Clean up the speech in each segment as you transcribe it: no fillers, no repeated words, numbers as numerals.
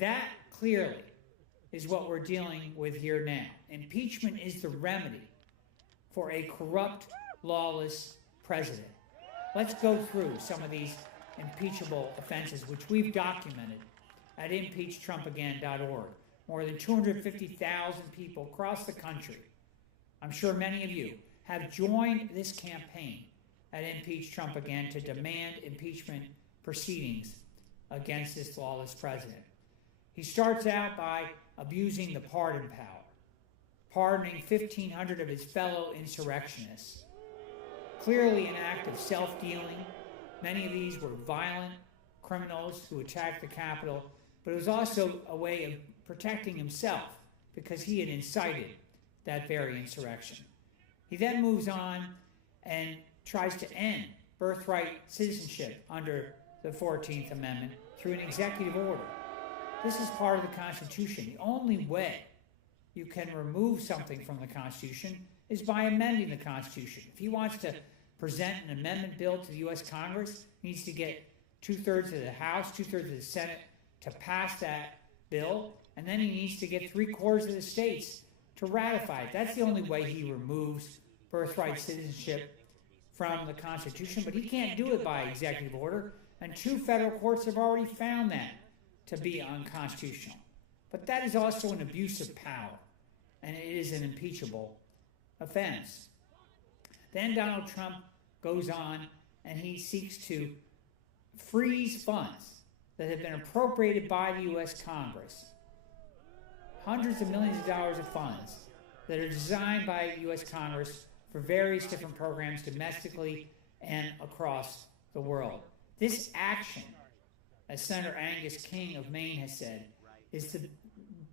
That clearly is what we're dealing with here now. Impeachment is the remedy for a corrupt, lawless president. Let's go through some of these impeachable offenses, which we've documented at impeachtrumpagain.org. More than 250,000 people across the country, I'm sure many of you, have joined this campaign at Impeach Trump Again to demand impeachment proceedings against this lawless president. He starts out by abusing the pardon power, pardoning 1,500 of his fellow insurrectionists. Clearly an act of self-dealing. Many of these were violent criminals who attacked the Capitol, but it was also a way of protecting himself because he had incited that very insurrection. He then moves on and tries to end birthright citizenship under the 14th Amendment through an executive order. This is part of the Constitution. The only way you can remove something from the Constitution is by amending the Constitution. If he wants to present an amendment bill to the U.S. Congress, he needs to get 2/3 of the House, 2/3 of the Senate to pass that bill, and then he needs to get 3/4 of the states to ratify it. That's the only way he removes birthright citizenship from the Constitution, but he can't do it by executive order, and 2 federal courts have already found that to be unconstitutional. But that is also an abuse of power, and it is an impeachable offense. Then Donald Trump goes on and he seeks to freeze funds that have been appropriated by the U.S. Congress. Hundreds of millions of dollars of funds that are designed by U.S. Congress for various different programs domestically and across the world. This action, as Senator Angus King of Maine has said, is the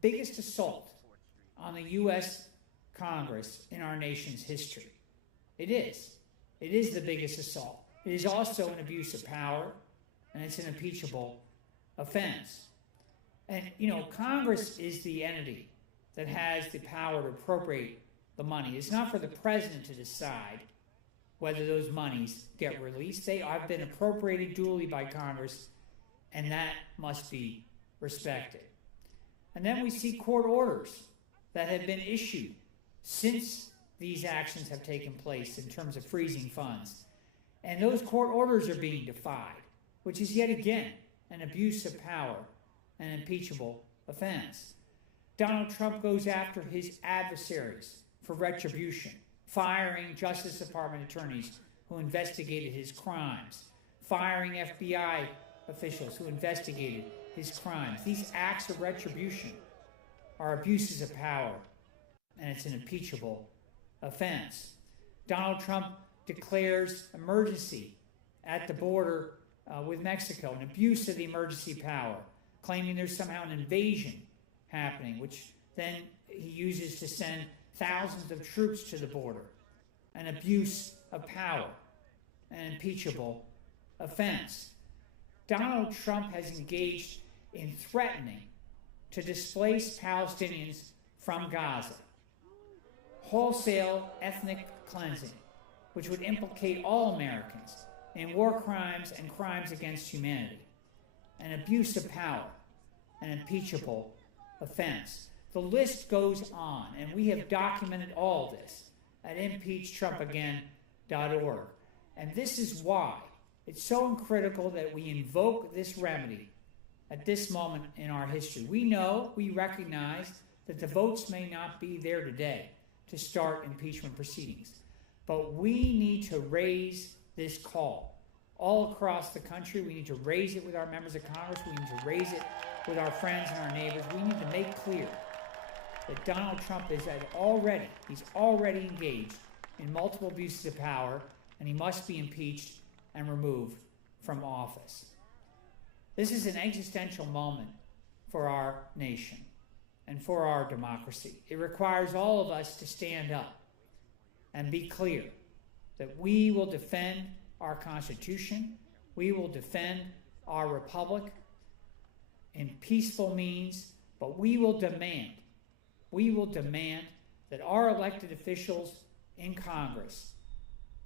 biggest assault on the U.S. Congress in our nation's history. It is. It is the biggest assault. It is also an abuse of power, and it's an impeachable offense. And, Congress is the entity that has the power to appropriate the money. It's not for the president to decide whether those monies get released. They have been appropriated duly by Congress, and that must be respected. And then we see court orders that have been issued since these actions have taken place in terms of freezing funds. And those court orders are being defied, which is yet again an abuse of power, an impeachable offense. Donald Trump goes after his adversaries for retribution, firing Justice Department attorneys who investigated his crimes, firing FBI officials who investigated his crimes. These acts of retribution are abuses of power, and it's an impeachable offense. Donald Trump declares emergency at the border with Mexico, an abuse of the emergency power, claiming there's somehow an invasion happening, which then he uses to send thousands of troops to the border. An abuse of power, an impeachable offense. Donald Trump has engaged in threatening to displace Palestinians from Gaza. Wholesale ethnic cleansing, which would implicate all Americans in war crimes and crimes against humanity. An abuse of power, an impeachable offense. The list goes on, and we have documented all this at impeachtrumpagain.org. And this is why it's so critical that we invoke this remedy at this moment in our history. We recognize that the votes may not be there today to start impeachment proceedings, but we need to raise this call all across the country. We need to raise it with our members of Congress. We need to raise it with our friends and our neighbors. We need to make clear that Donald Trump he's already engaged in multiple abuses of power, and he must be impeached and removed from office. This is an existential moment for our nation and for our democracy. It requires all of us to stand up and be clear that we will defend our Constitution, we will defend our republic in peaceful means, but we will demand that our elected officials in Congress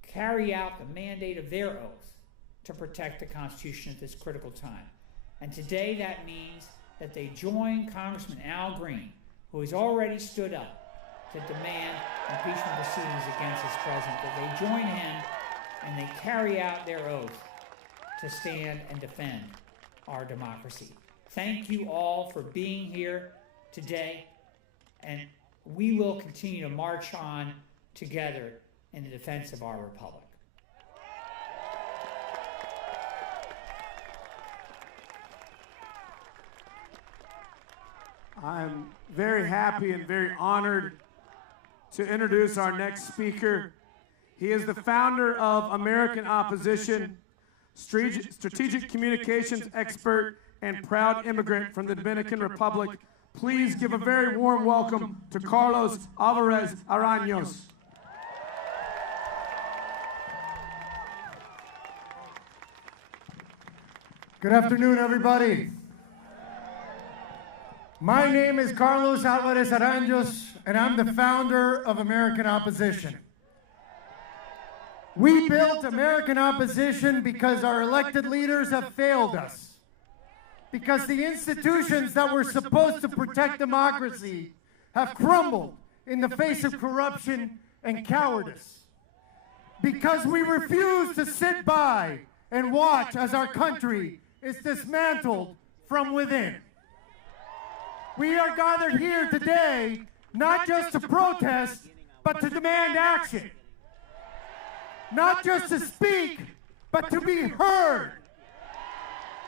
carry out the mandate of their oath to protect the Constitution at this critical time. And today that means that they join Congressman Al Green, who has already stood up to demand impeachment proceedings against this president, that they join him and they carry out their oath to stand and defend our democracy. Thank you all for being here today, and we will continue to march on together in the defense of our republic. I'm very happy and very honored to introduce our next speaker. He is the founder of American Opposition, strategic communications expert, and proud immigrant from the Dominican Republic. Please give a very warm welcome to Carlos Alvarez Aranos. Good afternoon, everybody. My name is Carlos Alvarez Aranos, and I'm the founder of American Opposition. We built American Opposition because our elected leaders have failed us. Because the institutions that were supposed to protect democracy have crumbled in the face of corruption and cowardice. Because we refuse to sit by and watch as our country is dismantled from within. We are gathered here today not just to protest, but to demand action. Not just to speak, but to be heard.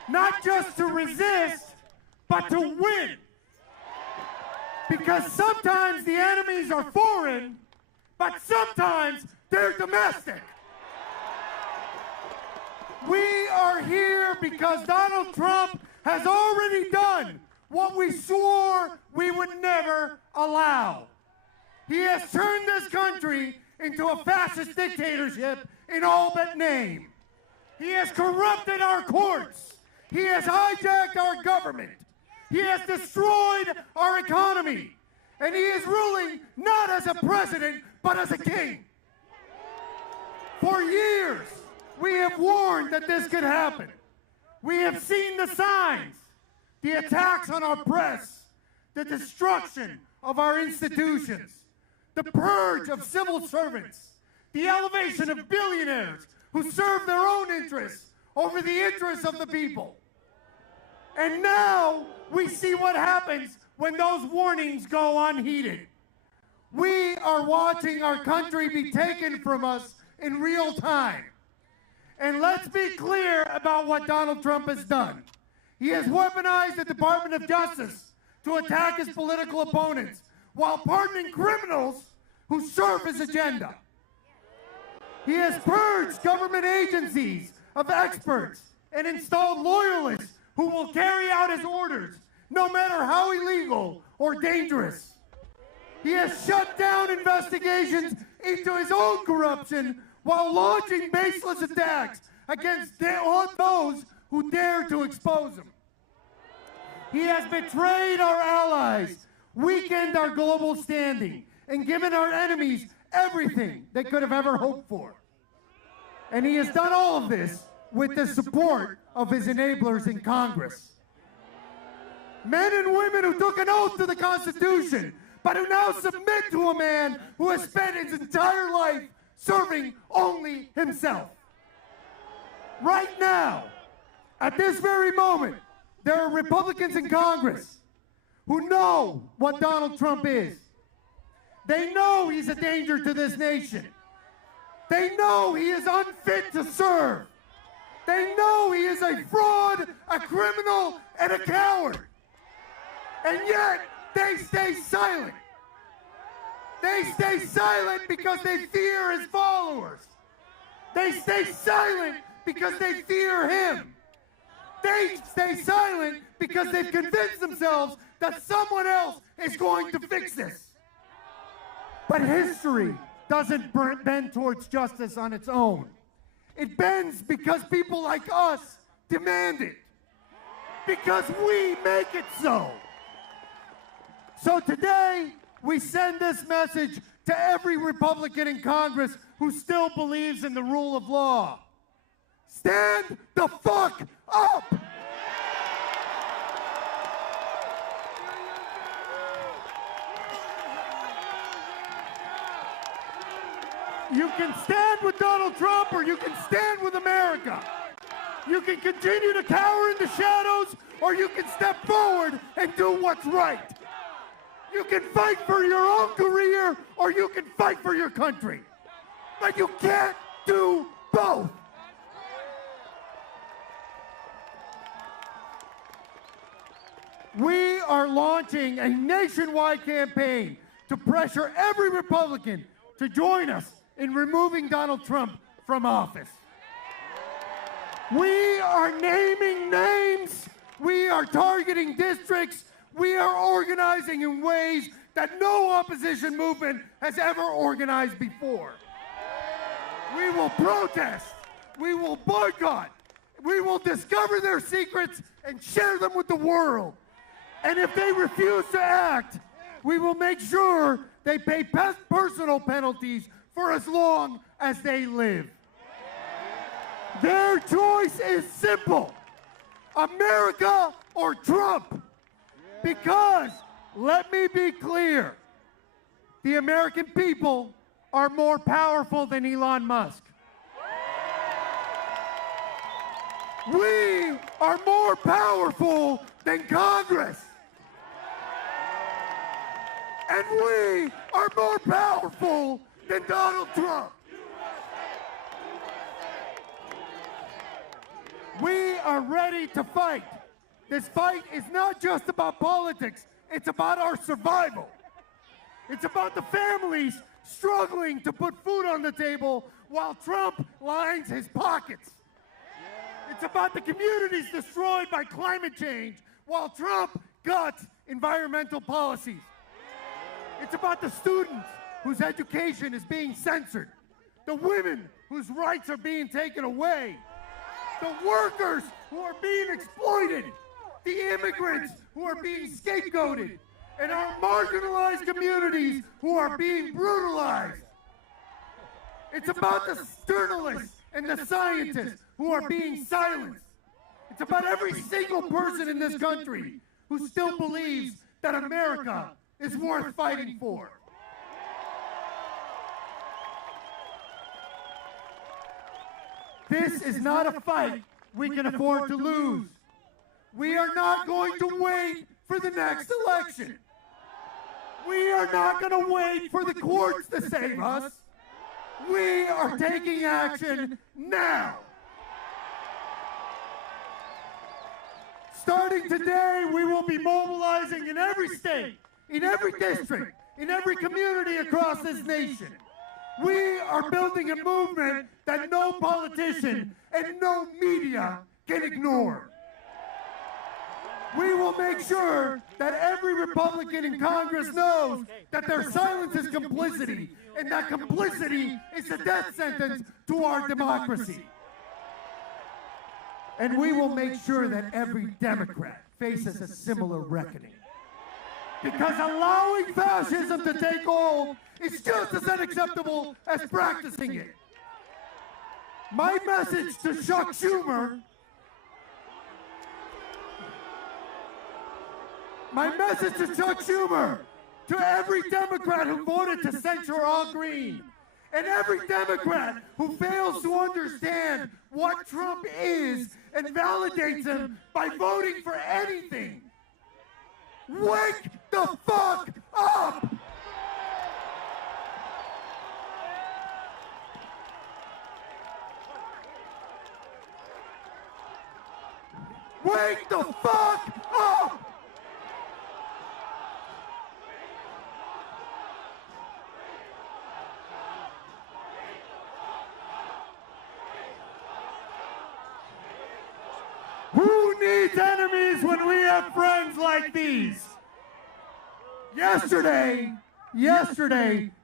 Not just to resist, but to win. Because sometimes the enemies are foreign, but sometimes they're domestic. We are here because Donald Trump has already done what we swore we would never allow. He has turned this country into a fascist dictatorship in all but name. He has corrupted our courts. He has hijacked our government. He has destroyed our economy. And he is ruling not as a president, but as a king. For years, we have warned that this could happen. We have seen the signs. The attacks on our press, the destruction of our institutions, the purge of civil servants, the elevation of billionaires who serve their own interests over the interests of the people. And now we see what happens when those warnings go unheeded. We are watching our country be taken from us in real time. And let's be clear about what Donald Trump has done. He has weaponized the Department of Justice to attack his political opponents while pardoning criminals who serve his agenda. He has purged government agencies of experts and installed loyalists who will carry out his orders, no matter how illegal or dangerous. He has shut down investigations into his own corruption while launching baseless attacks against those who dare to expose him. He has betrayed our allies, weakened our global standing, and given our enemies everything they could have ever hoped for. And he has done all of this with the support of his enablers in Congress. Men and women who took an oath to the Constitution, but who now submit to a man who has spent his entire life serving only himself. Right now, at this very moment, there are Republicans in Congress who know what Donald Trump is. They know he's a danger to this nation. They know he is unfit to serve. They know he is a fraud, a criminal, and a coward. And yet, they stay silent. They stay silent because they fear his followers. They stay silent because they fear him. They stay silent because they've convinced themselves that someone else is going to fix this. But history doesn't bend towards justice on its own. It bends because people like us demand it. Because we make it so. So today, we send this message to every Republican in Congress who still believes in the rule of law. Stand the fuck up! You can stand with Donald Trump or you can stand with America. You can continue to cower in the shadows or you can step forward and do what's right. You can fight for your own career or you can fight for your country. But you can't do both. We are launching a nationwide campaign to pressure every Republican to join us in removing Donald Trump from office. We are naming names. We are targeting districts. We are organizing in ways that no opposition movement has ever organized before. We will protest. We will boycott. We will discover their secrets and share them with the world. And if they refuse to act, we will make sure they pay personal penalties for as long as they live. Their choice is simple: America or Trump. Because, let me be clear, the American people are more powerful than Elon Musk. We are more powerful than Congress. And we are more powerful than Donald Trump. We are ready to fight. This fight is not just about politics, it's about our survival. It's about the families struggling to put food on the table while Trump lines his pockets. It's about the communities destroyed by climate change while Trump guts environmental policies. It's about the students whose education is being censored, the women whose rights are being taken away, the workers who are being exploited, the immigrants who are being scapegoated, and our marginalized communities who are being brutalized. It's about the journalists and the scientists who are being silenced. It's about every single person in this country who still believes that America is worth fighting for. This is not a fight we can afford to lose. We are not going to wait for the next election. We are not going to wait for the courts to save us. We are taking action now. Starting today, we will be mobilizing in every state, in every district, in every community across this nation. We are building a movement that no politician and no media can ignore. We will make sure that every Republican in Congress knows that their silence is complicity, and that complicity is a death sentence to our democracy. And we will make sure that every Democrat faces a similar reckoning. Because allowing fascism to take hold is just as unacceptable as practicing it. My message to Chuck Schumer, to every Democrat who voted to censure Al Green, and every Democrat who fails to understand what Trump is and validates him by voting for anything. Wake the fuck up! Wake the fuck up! Who needs enemies when we have friends like these? Yesterday,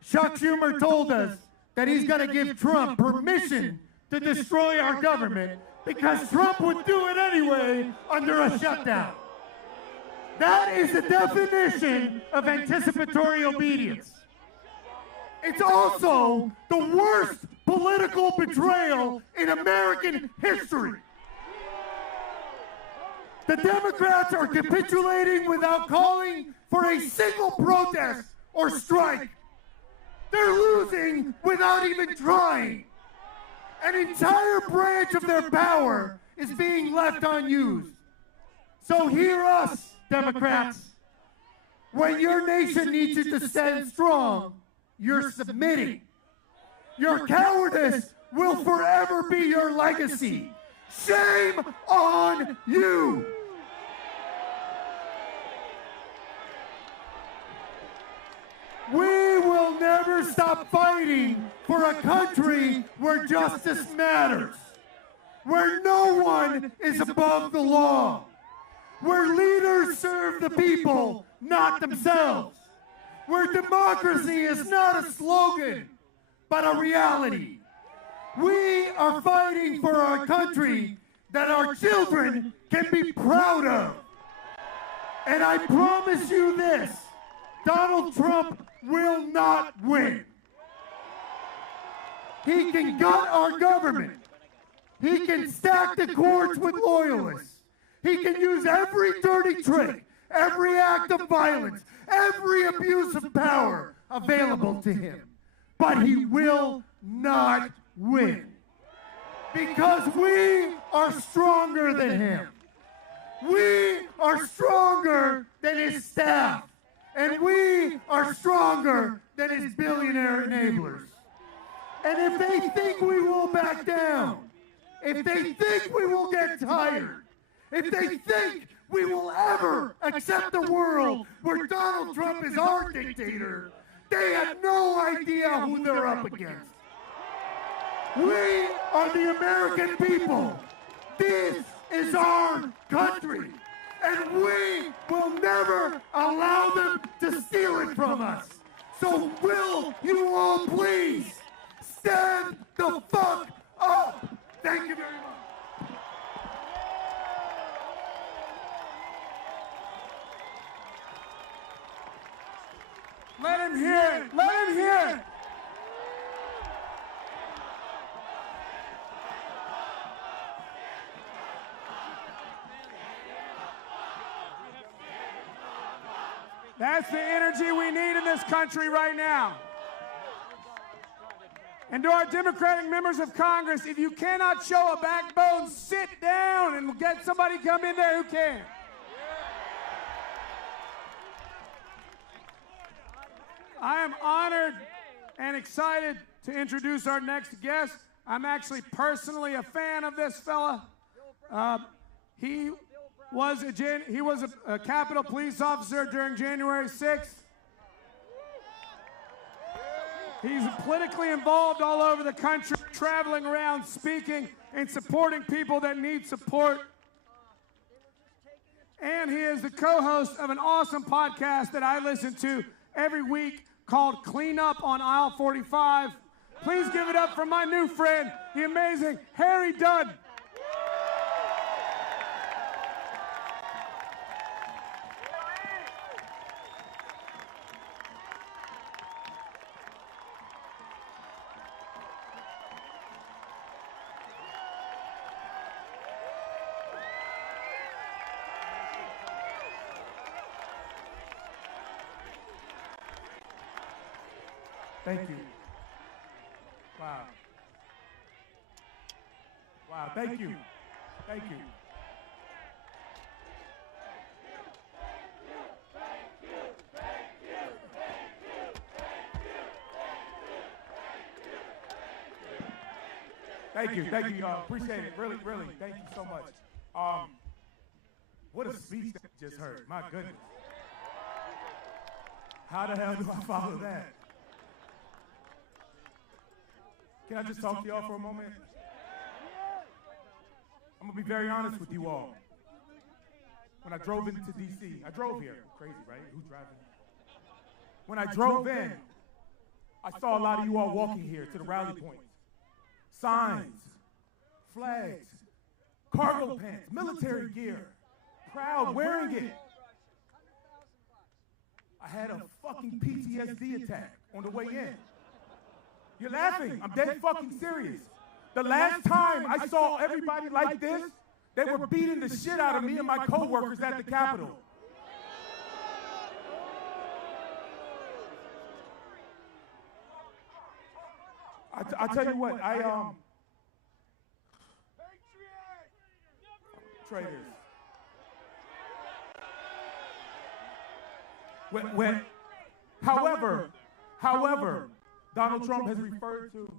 Chuck Schumer told us that he's going to give Trump permission to destroy our government because Trump would do it anyway under a shutdown. That is the definition of anticipatory obedience. It's also the worst political betrayal in American history. The Democrats are capitulating without calling for a single protest or strike. They're losing without even trying. An entire branch of their power is being left unused. So hear us, Democrats. When your nation needs you to stand strong, you're submitting. Your cowardice will forever be your legacy. Shame on you! We will never stop fighting for a country where justice matters, where no one is above the law, where leaders serve the people, not themselves, where democracy is not a slogan, but a reality. We are fighting for a country that our children can be proud of. And I promise you this, Donald Trump will not win. He can gut our government. He can stack the courts with loyalists. He can use every dirty trick, every act of violence, every abuse of power available to him. But he will not win. Because we are stronger than him. We are stronger than his staff. And we are stronger than his billionaire enablers. And if they think we will back down, if they think we will get tired, if they think we will ever accept a world where Donald Trump is our dictator, they have no idea who they're up against. We are the American people. This is our country. And we will never allow them to steal it from us. So will you all please stand the fuck up? Thank you very much. Let him hear it. Let him hear it. That's the energy we need in this country right now. And to our Democratic members of Congress, if you cannot show a backbone, sit down and get somebody come in there who can. I am honored and excited to introduce our next guest. I'm actually personally a fan of this fella. He was a Capitol police officer during January 6th. He's politically involved all over the country, traveling around, speaking and supporting people that need support. And he is the co-host of an awesome podcast that I listen to every week called Clean Up on Aisle 45. Please give it up for my new friend, the amazing Harry Dunn. Thank you. Wow. Wow, thank you. Thank you. Thank you. Thank you. Appreciate it. Really, really. Thank you so much. What a speech that I just heard. My goodness. How the hell do I follow that? Can I just talk to y'all for a moment? I'm going to be very honest with you all. When I drove into D.C., I drove here. Crazy, right? Who's driving? When I drove in, I saw a lot of you all walking here to the rally points. Signs, flags, cargo pants, military gear, proud, wearing it. I had a fucking PTSD attack on the way in. You're laughing. I'm dead fucking serious. The last time I saw everybody like this, they were beating the shit out of me and my coworkers at the Capitol. I tell you what, traitors. However, Donald Trump has referred to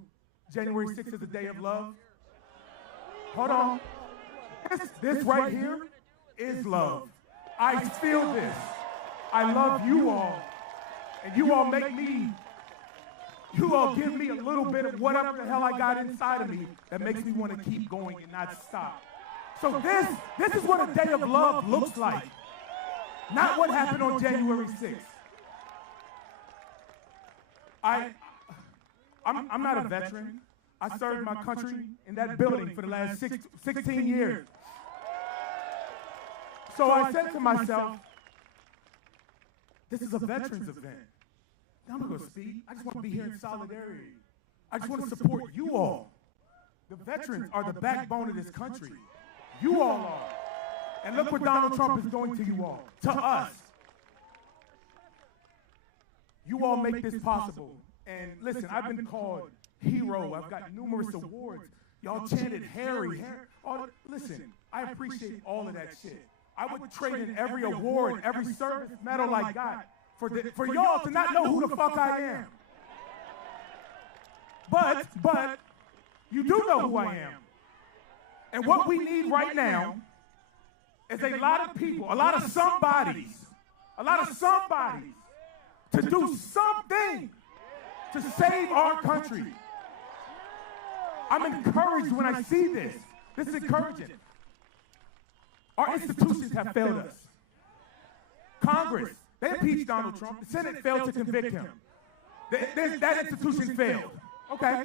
January 6th as a day of love. Hold on. This right here is love. I feel this. I love you all. And you all give me a little bit of whatever the hell I got inside of me that makes me want to keep going and not stop. So this is what a day of love looks like. Not what happened on January 6th. I'm not a veteran. I served my country in that building for the last 16 years. So I said to myself, this is a veterans event. I'm not going to speak. I just want to be here in solidarity. I just want to support you all. The veterans are the backbone of this country. You all are. And look what Donald Trump is doing to you all, to us. You all make this possible. And listen, I've been called hero. I've got numerous awards. Y'all chanted Harry. Listen, I appreciate all of that shit. I would trade in every award, every service medal I got for y'all to not know who the fuck I am. But you do know who I am. And what we need right now is a lot of people, a lot of somebodies to do something to save our country. I'm encouraged when I see this. This is encouraging. Our institutions have failed us. Congress, they impeached Donald Trump. The Senate failed to convict him. That institution failed. Okay.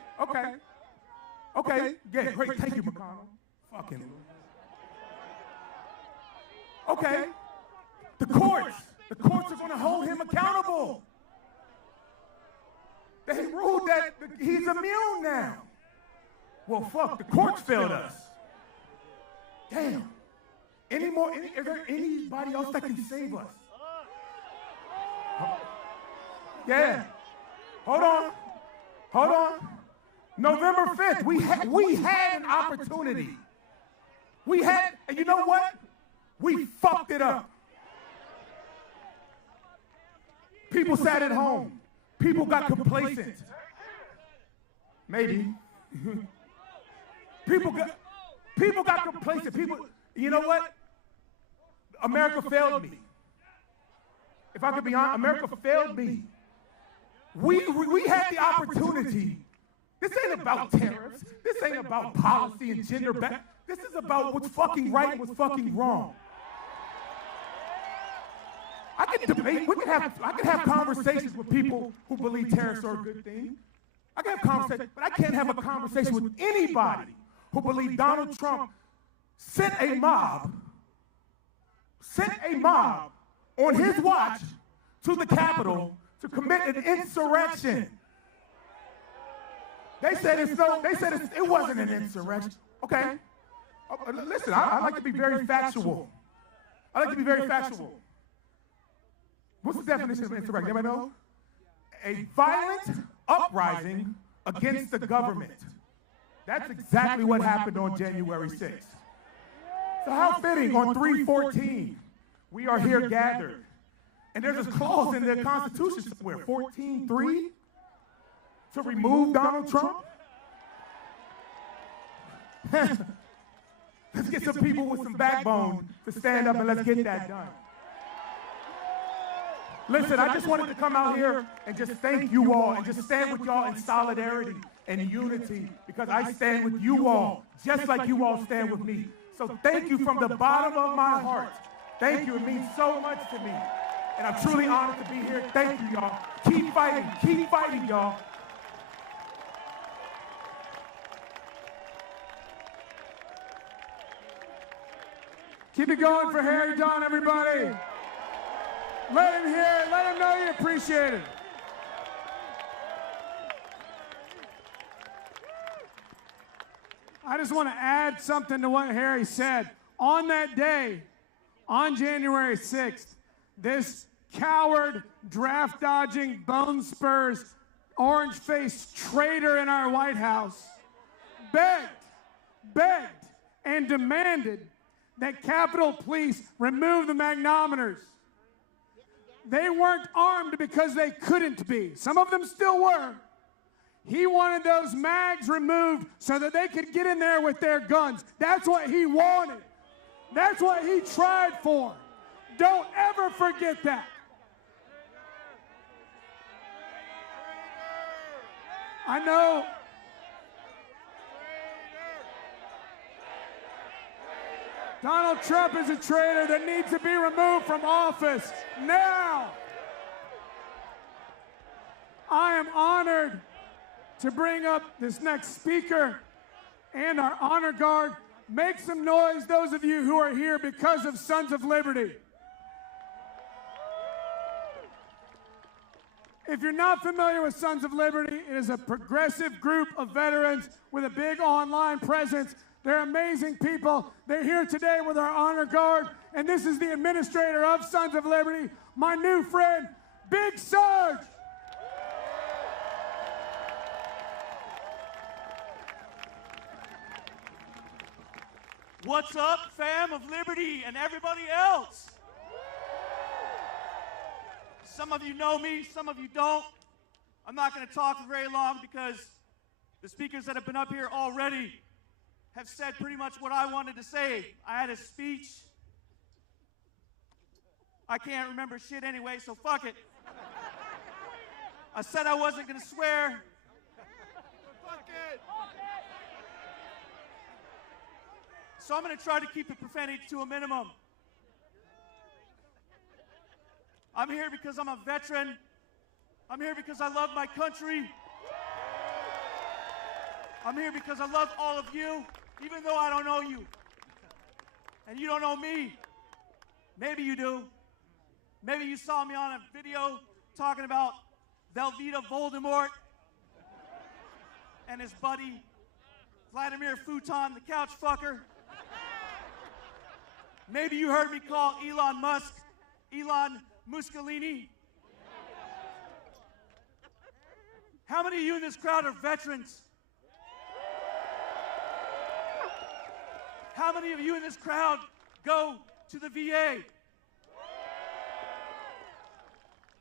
Yeah, great. Thank you, McConnell. Fucking. Okay. The courts are going to hold him accountable. They ruled that he's immune now. Well, fuck, the courts failed us. Damn. Is there anybody else that can save us? Yeah. Hold on. November 5th, we had an opportunity. And you know what? We fucked it up. People sat at home. People got complacent. Maybe. People got complacent. You know what? America failed me. If I could be honest, America failed me. We had the opportunity. This ain't about tariffs. This ain't about policy and gender. This is about what's fucking right and what's fucking wrong. I can debate. I can have conversations with people who believe tariffs are a good thing. I can have conversations, but I can't have a conversation with anybody who believes Donald Trump sent a mob on his watch to the Capitol to commit an insurrection. They said it wasn't an insurrection. Okay. Listen, I like to be very factual. What's the definition of insurrection? Anybody know? A violent uprising against the government. That's exactly what happened on January 6th. So how fitting on 3/14, we are here gathered. And there's a clause in the Constitution, where 14.3, to remove Donald Trump. Let's get some people with some backbone to stand up and let's get that done. Listen, I just wanted to come out here and just thank you all and just stand with y'all in solidarity and unity, because I stand with you all just like you all stand with me. So thank you from the bottom of my heart. Thank you. It means so much to me. And I'm truly honored to be here. Thank you, y'all. Keep fighting, y'all. Keep it going for Harry Dunn, everybody. Let him hear it. Let him know you appreciate it. I just want to add something to what Harry said. On that day, on January 6th, this coward, draft-dodging, bone spurs, orange-faced traitor in our White House, begged, and demanded that Capitol Police remove the magnometers. They weren't armed because they couldn't be. Some of them still were. He wanted those mags removed so that they could get in there with their guns. That's what he wanted. That's what he tried for. Don't ever forget that. I know. Donald Trump is a traitor that needs to be removed from office now. I am honored to bring up this next speaker and our honor guard. Make some noise, those of you who are here because of Sons of Liberty. If you're not familiar with Sons of Liberty, it is a progressive group of veterans with a big online presence. They're amazing people. They're here today with our honor guard, and this is the administrator of Sons of Liberty, my new friend, Big Serge. What's up, fam of Liberty and everybody else? Some of you know me, some of you don't. I'm not going to talk for very long because the speakers that have been up here already have said pretty much what I wanted to say. I had a speech. I can't remember shit anyway, so fuck it. I said I wasn't going to swear. Fuck it. So I'm going to try to keep the profanity to a minimum. I'm here because I'm a veteran. I'm here because I love my country. I'm here because I love all of you, even though I don't know you. And you don't know me. Maybe you do. Maybe you saw me on a video talking about Velveeta Voldemort and his buddy, Vladimir Futon, the couch fucker. Maybe you heard me call Elon Musk, Elon Muscolini. How many of you in this crowd are veterans? How many of you in this crowd go to the VA?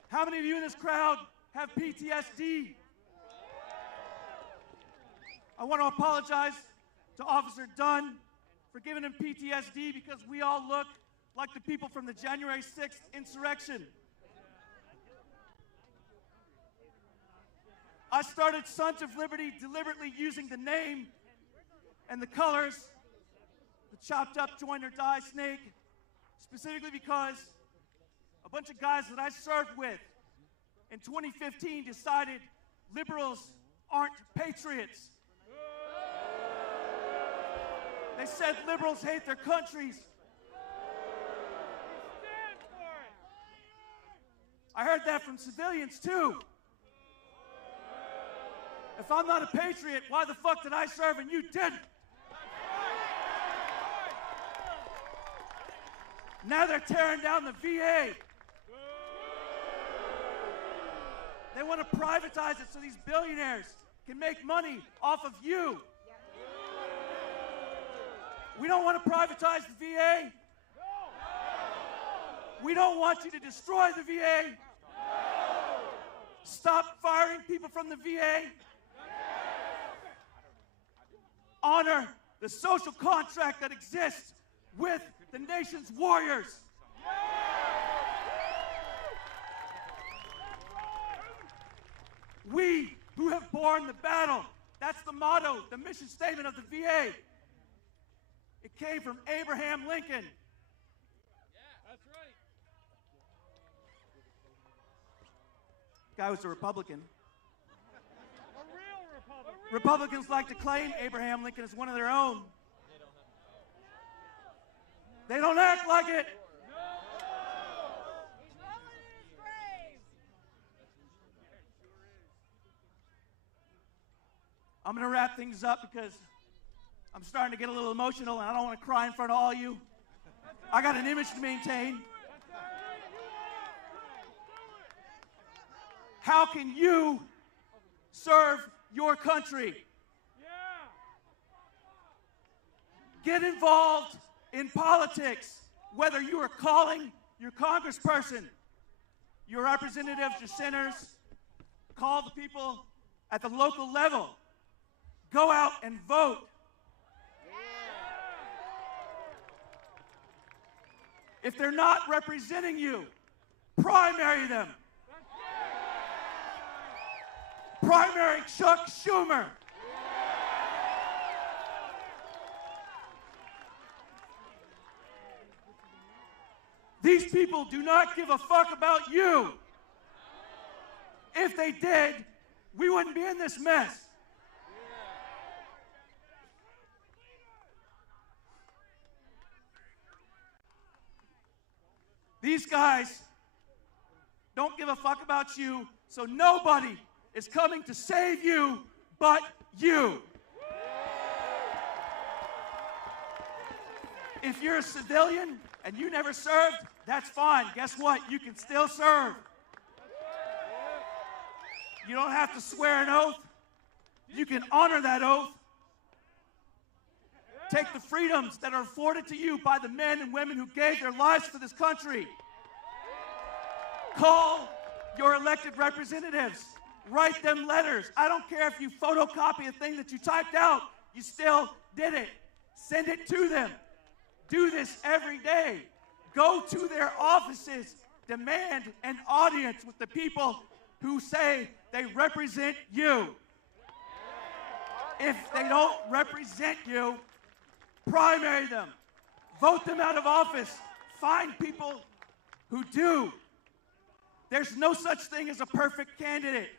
How many of you in this crowd have PTSD? I want to apologize to Officer Dunn for giving him PTSD because we all look like the people from the January 6th insurrection. I started Sons of Liberty deliberately using the name and the colors, the chopped up join or die snake, specifically because a bunch of guys that I served with in 2015 decided liberals aren't patriots. They said liberals hate their countries. I heard that from civilians too. If I'm not a patriot, why the fuck did I serve and you didn't? Now they're tearing down the VA. They want to privatize it so these billionaires can make money off of you. We don't want to privatize the VA. We don't want you to destroy the VA. Stop firing people from the VA. Honor the social contract that exists with the nation's warriors. We who have borne the battle. That's the motto, the mission statement of the VA. It came from Abraham Lincoln. Yeah, that's right. Guy was a Republican. A real Republican. Republicans like to claim Abraham Lincoln as one of their own. They don't act like it. I'm going to wrap things up because I'm starting to get a little emotional and I don't want to cry in front of all you. I got an image to maintain. How can you serve your country. Get involved in politics, whether you are calling your congressperson, your representatives, your senators, call the people at the local level. Go out and vote. If they're not representing you, primary them. Primary Chuck Schumer. These people do not give a fuck about you. If they did, we wouldn't be in this mess. These guys don't give a fuck about you, so nobody is coming to save you but you. If you're a civilian and you never served, that's fine. Guess what? You can still serve. You don't have to swear an oath. You can honor that oath. Take the freedoms that are afforded to you by the men and women who gave their lives for this country. Call your elected representatives. Write them letters. I don't care if you photocopy a thing that you typed out. You still did it. Send it to them. Do this every day. Go to their offices. Demand an audience with the people who say they represent you. If they don't represent you, primary them. Vote them out of office. Find people who do. There's no such thing as a perfect candidate.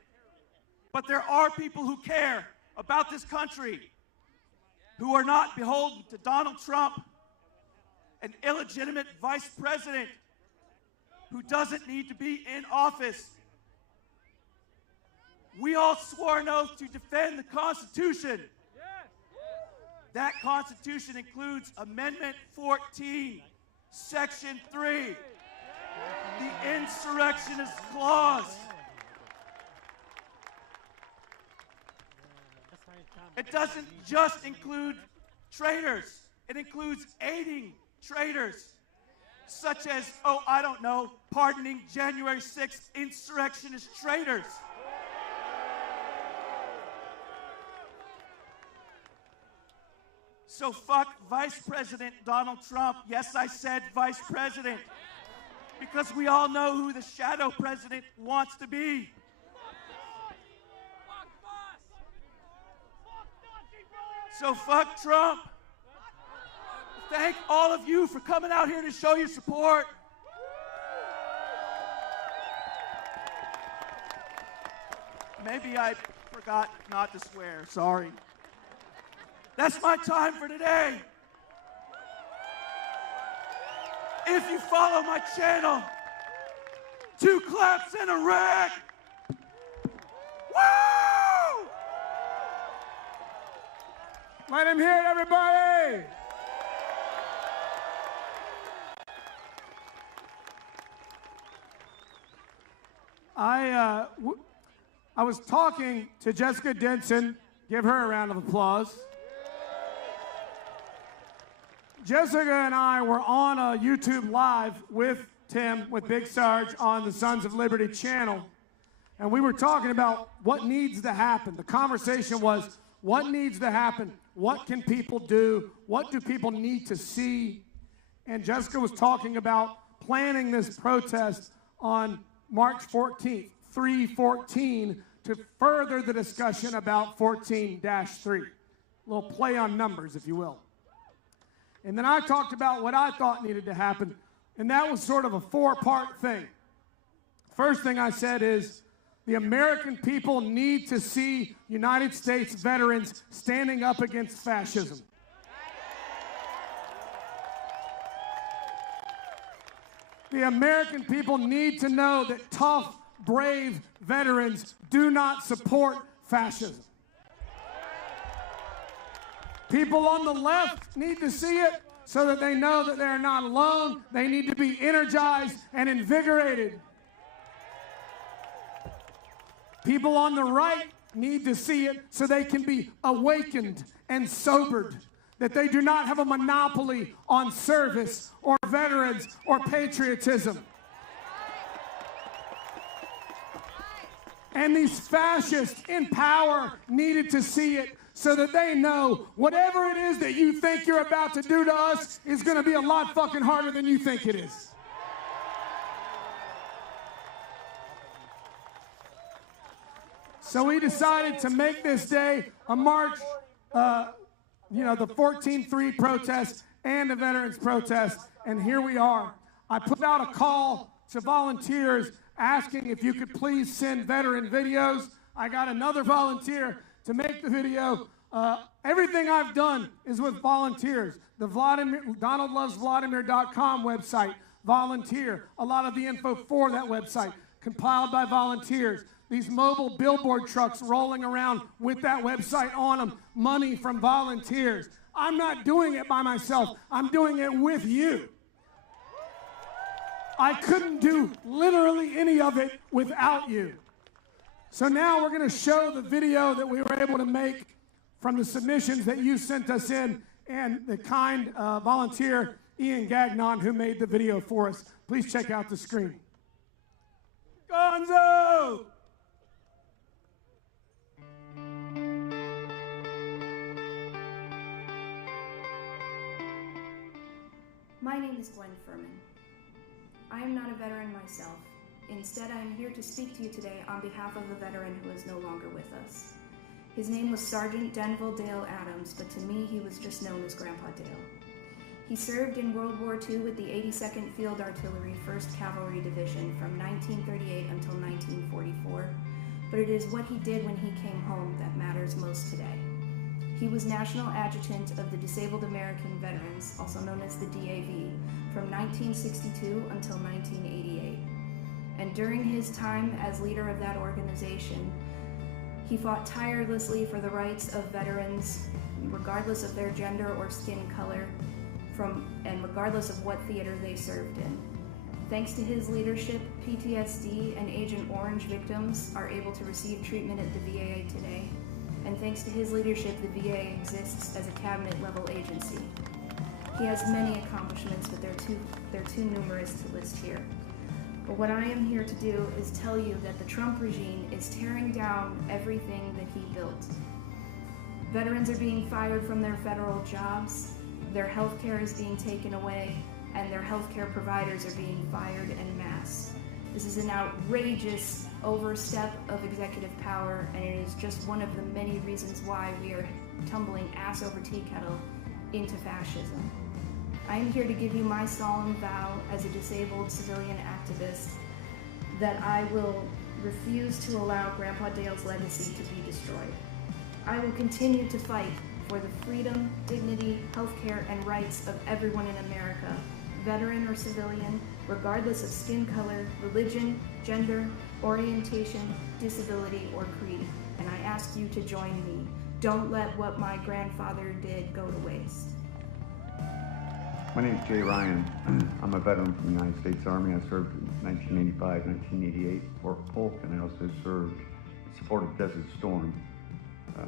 But there are people who care about this country, who are not beholden to Donald Trump, an illegitimate vice president who doesn't need to be in office. We all swore an oath to defend the Constitution. That Constitution includes Amendment 14, Section 3, the Insurrectionist Clause. It doesn't just include traitors. It includes aiding traitors, such as, pardoning January 6th insurrectionist traitors. So fuck Vice President Donald Trump. Yes, I said Vice President, because we all know who the shadow president wants to be. So fuck Trump. Thank all of you for coming out here to show your support. Maybe I forgot not to swear. Sorry. That's my time for today. If you follow my channel, 2 claps and a wreck. Woo! Let him hear it, everybody! I was talking to Jessica Densson. Give her a round of applause. Jessica and I were on a YouTube Live with Tim, with Big Serge on the Sons of Liberty channel, and we were talking about what needs to happen. The conversation was, what needs to happen? What can people do? What do people need to see? And Jessica was talking about planning this protest on March 14th, 3/14, to further the discussion about 14-3. A little play on numbers, if you will. And then I talked about what I thought needed to happen, and that was sort of a 4-part thing. First thing I said is, the American people need to see United States veterans standing up against fascism. The American people need to know that tough, brave veterans do not support fascism. People on the left need to see it so that they know that they're not alone. They need to be energized and invigorated. People on the right need to see it so they can be awakened and sobered, that they do not have a monopoly on service or veterans or patriotism. And these fascists in power needed to see it so that they know whatever it is that you think you're about to do to us is going to be a lot fucking harder than you think it is. So we decided to make this day a march, the 14-3 protest and the veterans protest, and here we are. I put out a call to volunteers asking if you could please send veteran videos. I got another volunteer to make the video. Everything I've done is with volunteers. The DonaldLovesVladimir.com website, volunteer. A lot of the info for that website, compiled by volunteers. These mobile billboard trucks rolling around with that website on them, money from volunteers. I'm not doing it by myself. I'm doing it with you. I couldn't do literally any of it without you. So now we're going to show the video that we were able to make from the submissions that you sent us in and the kind volunteer, Ian Gagnon, who made the video for us. Please check out the screen. Gonzo! My name is Gwen Furman. I am not a veteran myself. Instead, I am here to speak to you today on behalf of a veteran who is no longer with us. His name was Sergeant Denville Dale Adams, but to me, he was just known as Grandpa Dale. He served in World War II with the 82nd Field Artillery 1st Cavalry Division from 1938 until 1944, but it is what he did when he came home that matters most today. He was National Adjutant of the Disabled American Veterans, also known as the DAV, from 1962 until 1988. And during his time as leader of that organization, he fought tirelessly for the rights of veterans, regardless of their gender or skin color, and regardless of what theater they served in. Thanks to his leadership, PTSD and Agent Orange victims are able to receive treatment at the VA today. And thanks to his leadership, the VA exists as a cabinet-level agency. He has many accomplishments, but they're too numerous to list here. But what I am here to do is tell you that the Trump regime is tearing down everything that he built. Veterans are being fired from their federal jobs, their health care is being taken away, and their health care providers are being fired en masse. This is an outrageous overstep of executive power, and it is just one of the many reasons why we are tumbling ass over tea kettle into fascism. I am here to give you my solemn vow as a disabled civilian activist that I will refuse to allow Grandpa Dale's legacy to be destroyed. I will continue to fight for the freedom, dignity, healthcare, and rights of everyone in America, veteran or civilian, regardless of skin color, religion, gender, orientation, disability, or creed. And I ask you to join me. Don't let what my grandfather did go to waste. My name is Jay Ryan. I'm a veteran from the United States Army. I served in 1985, 1988 Fort Polk, and I also served in support of Desert Storm.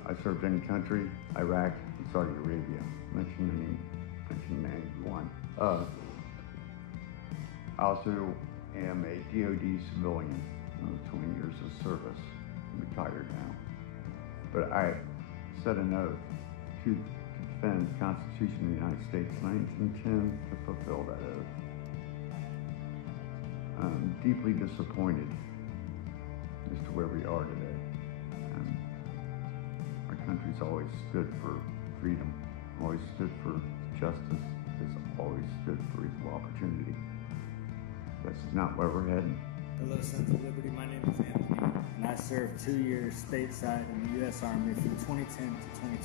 I served in the country, Iraq, and Saudi Arabia, 1991. I also am a DOD civilian, 20 years of service. I'm retired now. But I set an oath to defend the Constitution of the United States, and I intend to fulfill that oath. I'm deeply disappointed as to where we are today. Our country's always stood for freedom, always stood for justice, has always stood for equal opportunity. This is not where we're heading. Hello, Sons of Liberty. My name is Anthony, and I served 2 years stateside in the U.S. Army from 2010 to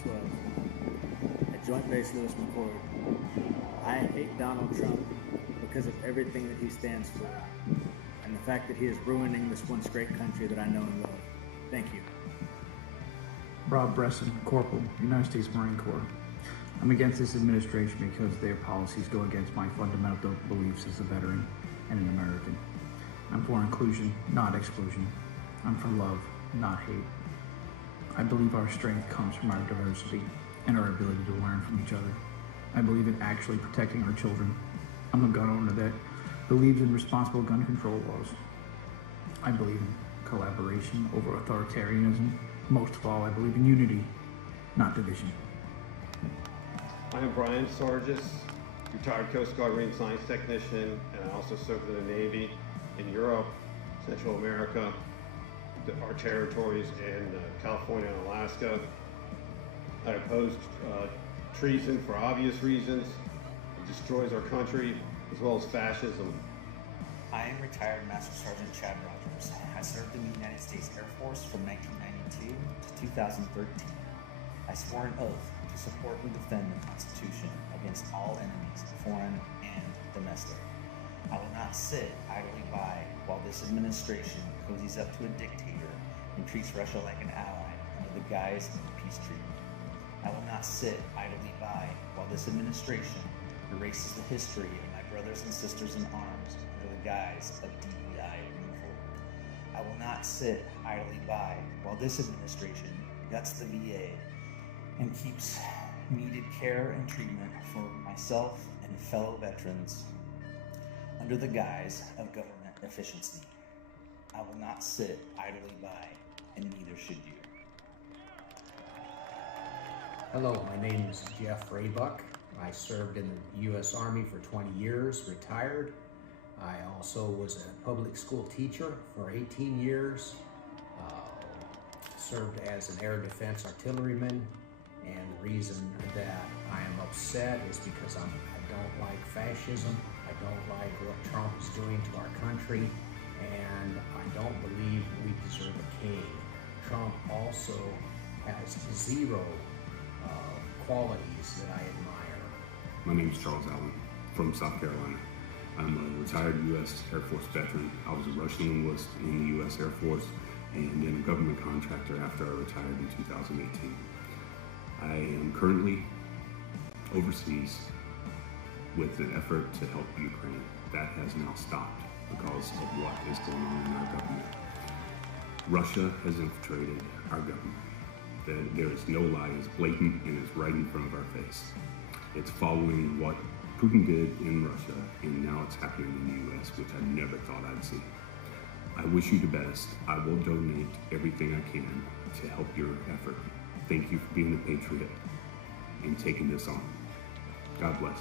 2012 at Joint Base Lewis McChord. I hate Donald Trump because of everything that he stands for, and the fact that he is ruining this once great country that I know and love. Thank you. Rob Bresson, Corporal, United States Marine Corps. I'm against this administration because their policies go against my fundamental beliefs as a veteran and an American. I'm for inclusion, not exclusion. I'm for love, not hate. I believe our strength comes from our diversity and our ability to learn from each other. I believe in actually protecting our children. I'm a gun owner that believes in responsible gun control laws. I believe in collaboration over authoritarianism. Most of all, I believe in unity, not division. I am Brian Serge, retired Coast Guard Marine Science Technician, and I also served in the Navy in Europe, Central America, our territories in California and Alaska. I opposed treason for obvious reasons. It destroys our country, as well as fascism. I am retired Master Sergeant Chad Rogers. I served in the United States Air Force from 1992 to 2013. I swore an oath to support and defend the Constitution against all enemies, foreign and domestic. I will not sit idly by while this administration cozies up to a dictator and treats Russia like an ally under the guise of peace treaty. I will not sit idly by while this administration erases the history of my brothers and sisters in arms under the guise of DEI removal. I will not sit idly by while this administration guts the VA and keeps needed care and treatment for myself and fellow veterans under the guise of government efficiency. I will not sit idly by, and neither should you. Hello, my name is Jeff Raybuck. I served in the U.S. Army for 20 years, retired. I also was a public school teacher for 18 years, served as an air defense artilleryman, and the reason that I am upset is because I don't like fascism. I don't like what Trump is doing to our country, and I don't believe we deserve a king. Trump also has zero qualities that I admire. My name is Charles Allen from South Carolina. I'm a retired U.S. Air Force veteran. I was a Russian linguist in the U.S. Air Force and then a government contractor after I retired in 2018. I am currently overseas with an effort to help Ukraine. That has now stopped because of what is going on in our government. Russia has infiltrated our government. There is no lie, it's blatant and it's right in front of our face. It's following what Putin did in Russia, and now it's happening in the U.S., which I never thought I'd see. I wish you the best. I will donate everything I can to help your effort. Thank you for being a patriot and taking this on. God bless.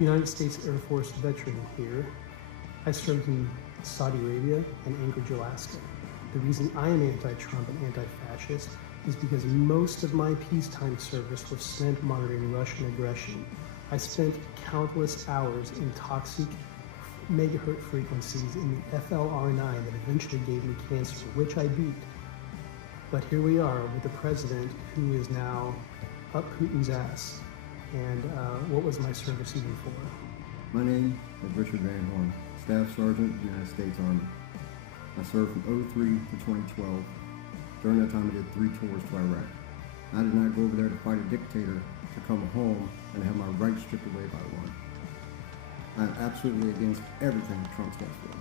United States Air Force veteran here. I served in Saudi Arabia and Anchorage, Alaska. The reason I am anti-Trump and anti-fascist is because most of my peacetime service was spent monitoring Russian aggression. I spent countless hours in toxic megahertz frequencies in the FLR9 that eventually gave me cancer, which I beat. But here we are with the president who is now up Putin's ass. And what was my service even for? My name is Richard Van Horn, Staff Sergeant, United States Army. I served from 2003 to 2012. During that time, I did 3 tours to Iraq. I did not go over there to fight a dictator to come home and have my rights stripped away by one. I am absolutely against everything Trump stands for.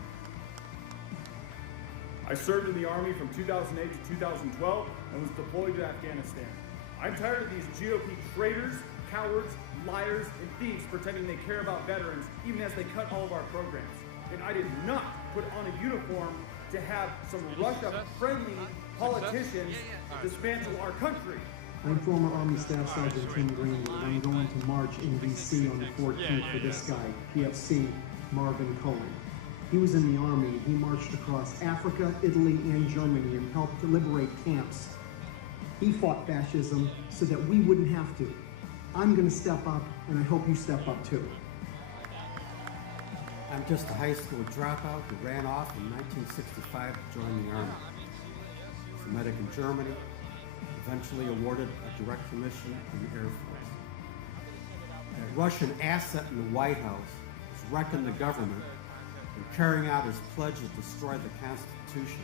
I served in the Army from 2008 to 2012 and was deployed to Afghanistan. I'm tired of these GOP traitors, cowards, liars, and thieves pretending they care about veterans even as they cut all of our programs. And I did not put on a uniform to have some Russia-friendly politicians dismantle our country. I'm former Army Staff Sergeant Tim Greenwood. I'm going to march in D.C. on the 14th for this guy, PFC Marvin Cohen. He was in the Army. He marched across Africa, Italy, and Germany and helped to liberate camps. He fought fascism so that we wouldn't have to. I'm going to step up, and I hope you step up too. I'm just a high school dropout who ran off in 1965 to join the Army. I was a medic in Germany, eventually awarded a direct commission in the Air Force. A Russian asset in the White House is wrecking the government and carrying out his pledge to destroy the Constitution.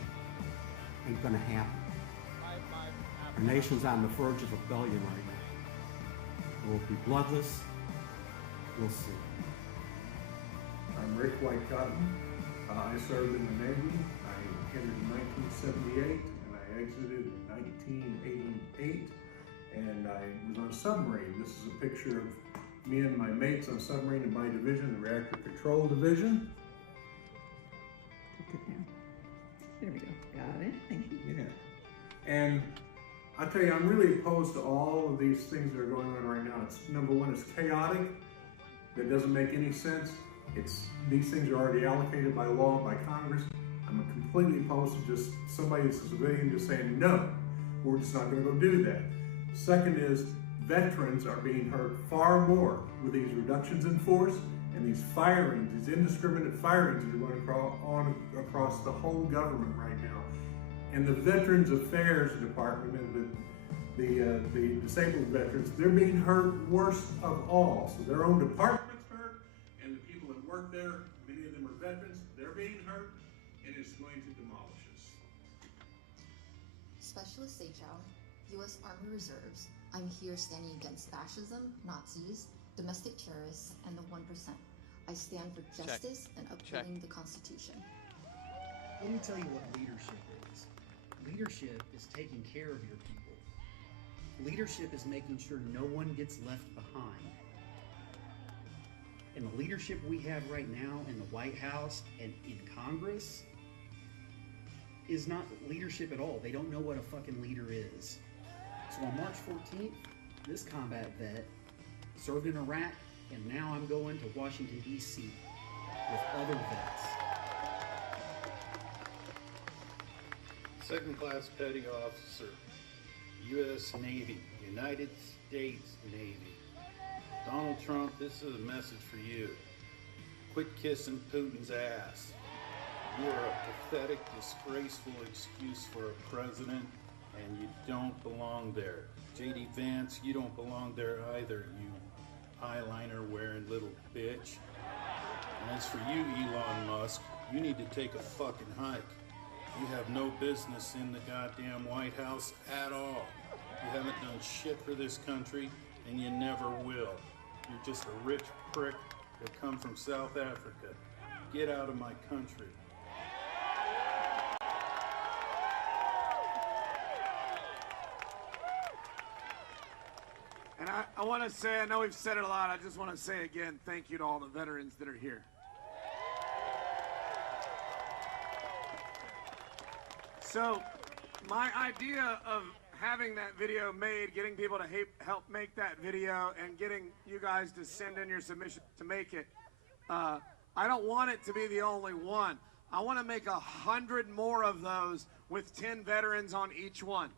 Ain't gonna happen. Our nation's on the verge of rebellion right now. It will be bloodless. We'll see. I'm Rick White Cotton. I served in the Navy. I entered in 1978 and I exited in 1988. And I was on a submarine. This is a picture of me and my mates on a submarine in my division, the Reactor Control Division. There we go. Got it. Thank you. Yeah. And I tell you, I'm really opposed to all of these things that are going on right now. It's number one, it's chaotic. That doesn't make any sense. These things are already allocated by law, by Congress. I'm completely opposed to just somebody that's a civilian just saying, no, we're just not going to go do that. Second is, veterans are being hurt far more with these reductions in force and these firings, these indiscriminate firings that are going on across the whole government right now. And the Veterans Affairs Department and the disabled veterans, they're being hurt worst of all. So their own department's hurt, and the people that work there, many of them are veterans, they're being hurt, and it's going to demolish us. Specialist Seychow, U.S. Army Reserves. I'm here standing against fascism, Nazis, domestic terrorists, and the 1%. I stand for justice and upholding the Constitution. Let me tell you what leadership is. Leadership is taking care of your people. Leadership is making sure no one gets left behind. And the leadership we have right now in the White House and in Congress is not leadership at all. They don't know what a fucking leader is. So on March 14th, this combat vet served in Iraq, and now I'm going to Washington, D.C. with other vets. Second class petty officer, U.S. Navy, United States Navy. Donald Trump, this is a message for you. Quit kissing Putin's ass. You are a pathetic, disgraceful excuse for a president, and you don't belong there. J.D. Vance, you don't belong there either, you eyeliner wearing little bitch. And as for you, Elon Musk, you need to take a fucking hike. You have no business in the goddamn White House at all. You haven't done shit for this country, and you never will. You're just a rich prick that come from South Africa. Get out of my country. And I want to say, I know we've said it a lot, I just want to say again, thank you to all the veterans that are here. So, my idea of having that video made, getting people to help make that video, and getting you guys to send in your submission to make it, I don't want it to be the only one. I want to make 100 more of those with 10 veterans on each one.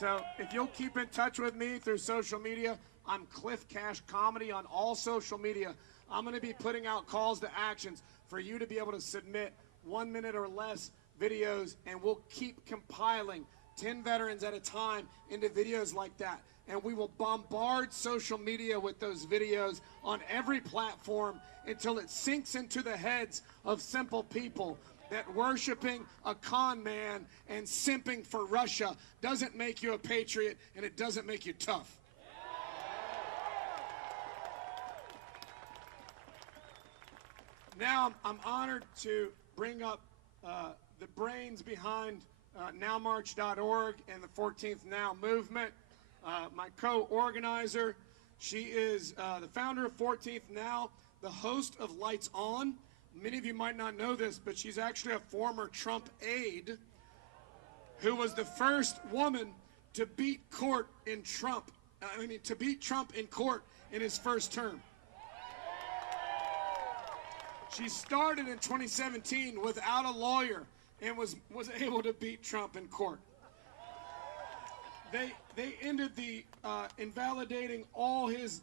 So if you'll keep in touch with me through social media, I'm Cliff Cash Comedy on all social media. I'm going to be putting out calls to actions for you to be able to submit 1 minute or less videos, and we'll keep compiling 10 veterans at a time into videos like that. And we will bombard social media with those videos on every platform until it sinks into the heads of simple people that worshiping a con man and simping for Russia doesn't make you a patriot, and it doesn't make you tough. Now I'm honored to bring up the brains behind NowMarch.org and the 14th Now movement. My co-organizer, she is the founder of 14th Now, the host of Lights On. Many of you might not know this, but she's actually a former Trump aide who was the first woman to beat Trump in court in his first term. She started in 2017 without a lawyer and was able to beat Trump in court. They ended the invalidating all his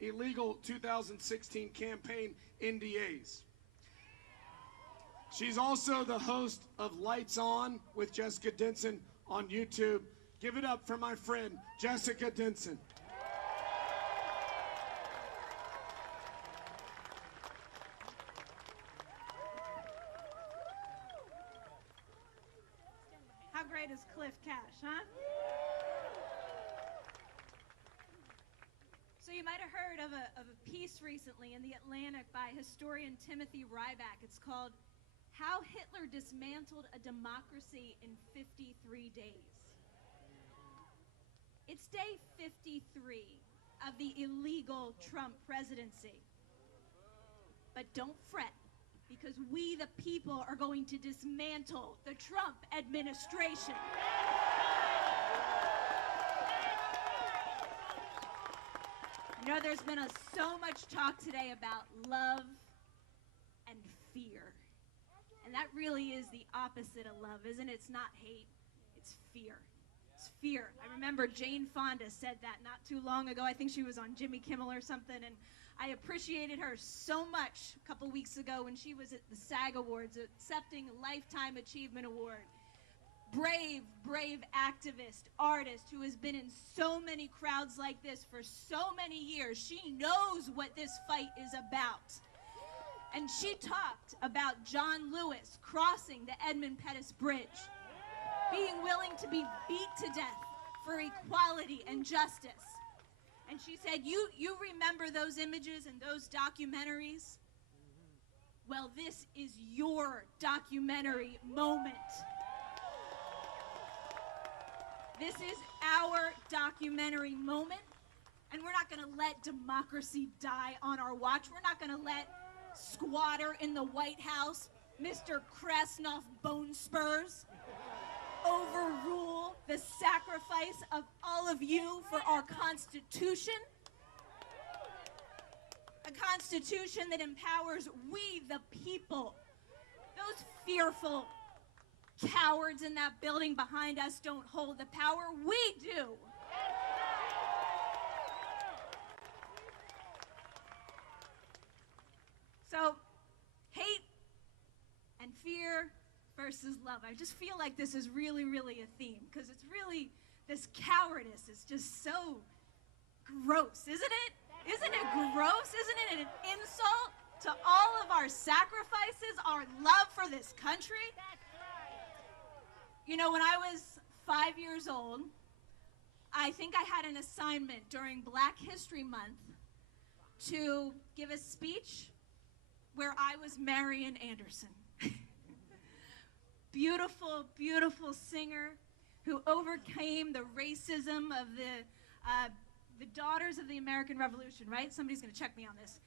illegal 2016 campaign NDAs. She's also the host of Lights On with Jessica Densson on YouTube. Give it up for my friend, Jessica Densson. How great is Cliff Cash, huh? So you might have heard of a piece recently in The Atlantic by historian Timothy Ryback. It's called How Hitler Dismantled a Democracy in 53 Days. It's day 53 of the illegal Trump presidency. But don't fret, because we, the people, are going to dismantle the Trump administration. You know, there's been so much talk today about love and fear. And that really is the opposite of love, isn't it? It's not hate, it's fear. It's fear. I remember Jane Fonda said that not too long ago. I think she was on Jimmy Kimmel or something, and I appreciated her so much a couple weeks ago when she was at the SAG Awards accepting a Lifetime Achievement Award. Brave activist, artist who has been in so many crowds like this for so many years. She knows what this fight is about. And she talked about John Lewis crossing the Edmund Pettus Bridge, being willing to be beat to death for equality and justice. And she said, you remember those images and those documentaries? Well, this is your documentary moment. This is our documentary moment, and we're not going to let democracy die on our watch. We're not going to let squatter in the White House, Mr. Krasnov Bone Spurs, overrule the sacrifice of all of you for our Constitution. A Constitution that empowers we, the people. Those fearful cowards in that building behind us don't hold the power. We do. So, hate and fear versus love. I just feel like this is really, really a theme, because it's really, this cowardice is just so gross, isn't it? Isn't it gross? Isn't it an insult to all of our sacrifices, our love for this country? You know, when I was 5 years old, I think I had an assignment during Black History Month to give a speech where I was Marian Anderson. Beautiful, beautiful singer who overcame the racism of the daughters of the American Revolution, right? Somebody's gonna check me on this.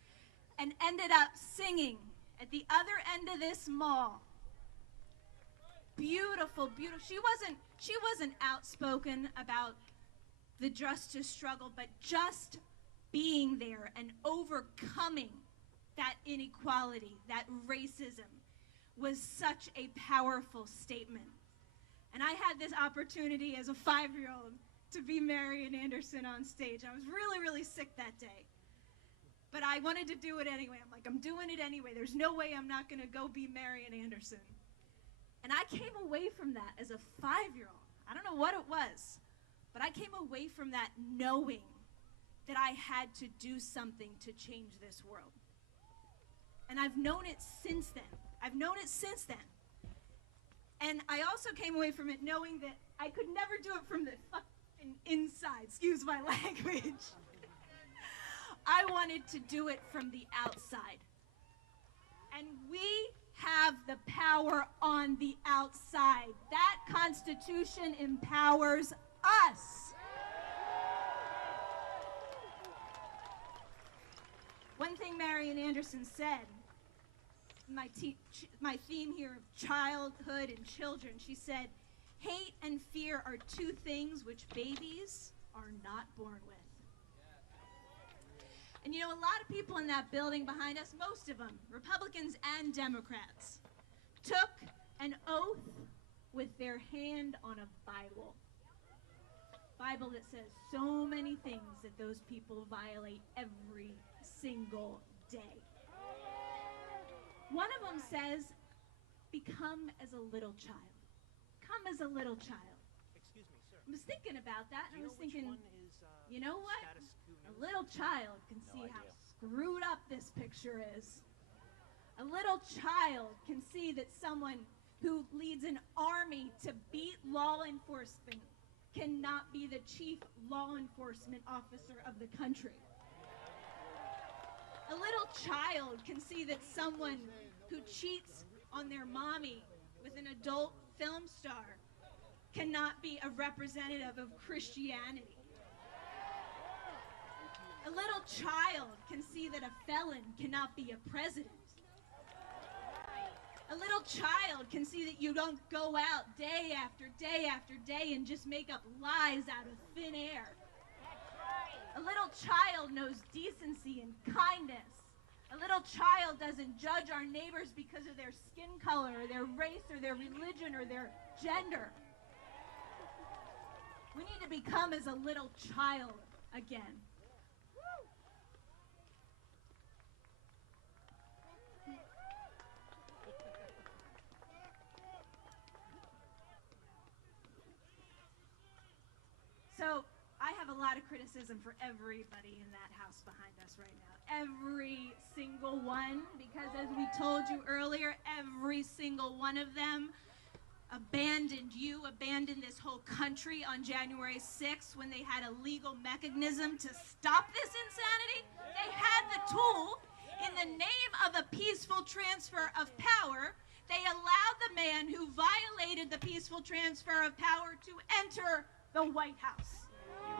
And ended up singing at the other end of this mall. Beautiful, beautiful. She wasn't outspoken about the justice struggle, but just being there and overcoming that inequality, that racism, was such a powerful statement. And I had this opportunity as a 5-year-old to be Marian Anderson on stage. I was really, really sick that day. But I wanted to do it anyway. I'm like, I'm doing it anyway. There's no way I'm not gonna go be Marian Anderson. And I came away from that as a 5-year-old. I don't know what it was, but I came away from that knowing that I had to do something to change this world. And I've known it since then. And I also came away from it knowing that I could never do it from the fucking inside, excuse my language. I wanted to do it from the outside. And we have the power on the outside. That Constitution empowers us. One thing Marian Anderson said, my theme here of childhood and children, she said, hate and fear are two things which babies are not born with. And you know, a lot of people in that building behind us, most of them, Republicans and Democrats, took an oath with their hand on a Bible. Bible that says so many things that those people violate every single day. One of them says, become as a little child. Come as a little child. Excuse me, sir. I was thinking about that, and I was thinking, you know what? A little child can see how screwed up this picture is. A little child can see that someone who leads an army to beat law enforcement cannot be the chief law enforcement officer of the country. child can see that someone who cheats on their mommy with an adult film star cannot be a representative of Christianity. A little child can see that a felon cannot be a president. A little child can see that you don't go out day after day after day and just make up lies out of thin air. A little child knows decency and kindness. A little child doesn't judge our neighbors because of their skin color or their race or their religion or their gender. We need to become as a little child again. So I have a lot of criticism for everybody in that house behind us right now. Every single one, because as we told you earlier, every single one of them abandoned you, abandoned this whole country on January 6th when they had a legal mechanism to stop this insanity. They had the tool. In the name of a peaceful transfer of power, they allowed the man who violated the peaceful transfer of power to enter the White House.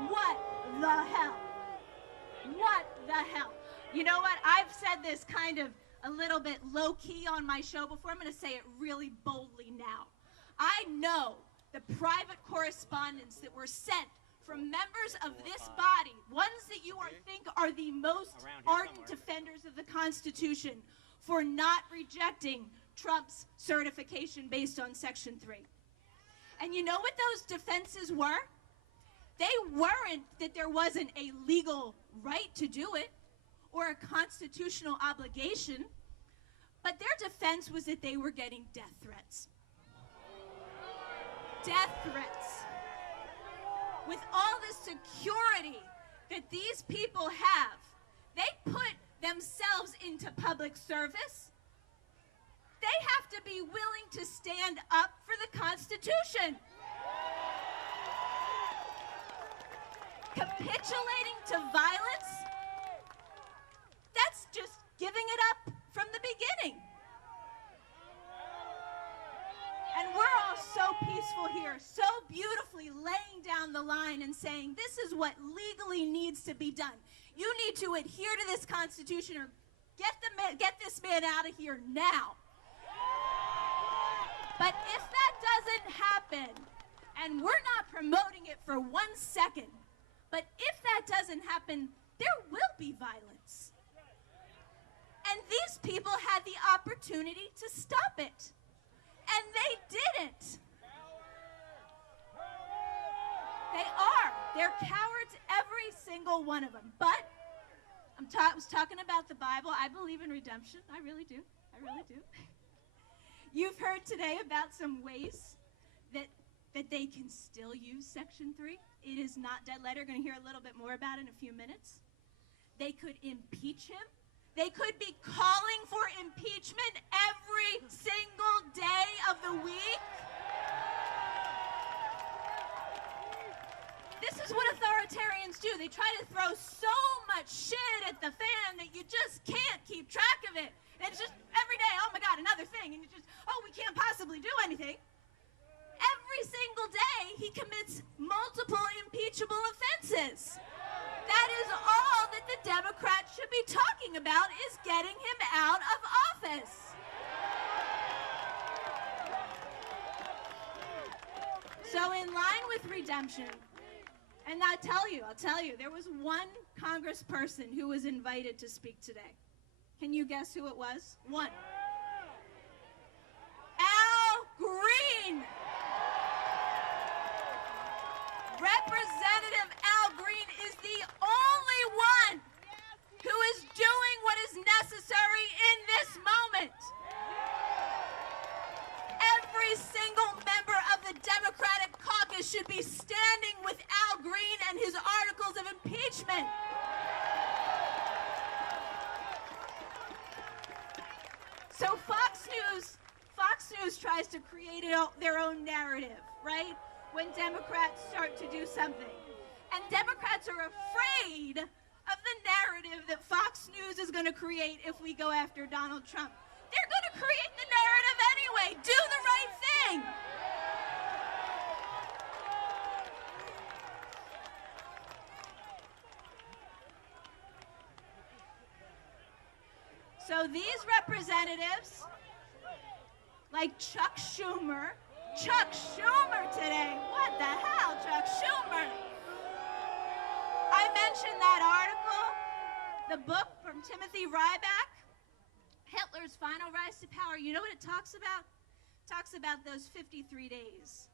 What the hell? What the hell? You know what? I've said this kind of a little bit low-key on my show before. I'm going to say it really boldly now. I know the private correspondence that were sent from members of this body, ones that you think are the most ardent defenders of the Constitution, for not rejecting Trump's certification based on Section 3. And you know what those defenses were? They weren't that there wasn't a legal right to do it or a constitutional obligation, but their defense was that they were getting death threats. Death threats. With all the security that these people have, they put themselves into public service. They have to be willing to stand up for the Constitution. Capitulating to violence, that's just giving it up from the beginning. And we're all so peaceful here, so beautifully laying down the line and saying, this is what legally needs to be done. You need to adhere to this Constitution or get this man out of here now. But if that doesn't happen, and we're not promoting it for 1 second, but if that doesn't happen, there will be violence. And these people had the opportunity to stop it. And they didn't. They are. They're cowards, every single one of them. But I was talking about the Bible. I believe in redemption. I really do. I really do. You've heard today about some ways that they can still use Section 3. It is not dead letter. We're going to hear a little bit more about it in a few minutes. They could impeach him. They could be calling for impeachment every single day of the week. This is what authoritarians do. They try to throw so much shit at the fan that you just can't keep track of it. And it's just every day, oh my God, another thing. And you just, oh, we can't possibly do anything. Every single day, he commits multiple impeachable offenses. That is all that the Democrats should be talking about, is getting him out of office. So in line with redemption, and I'll tell you, there was one congressperson who was invited to speak today. Can you guess who it was? One. Al Green. Representative Al Green is the only one who is doing what is necessary in this moment. Every single member of the Democratic caucus should be standing with Al Green and his articles of impeachment. So Fox News tries to create their own narrative, right? When Democrats start to do something. And Democrats are afraid of the narrative narrative that Fox News is going to create if we go after Donald Trump. They're going to create the narrative anyway. Do the right thing. So these representatives, like Chuck Schumer today. What the hell, Chuck Schumer? I mentioned that article, the book from Timothy Ryback, Hitler's Final Rise to Power. You know what it talks about? It talks about those 53 days.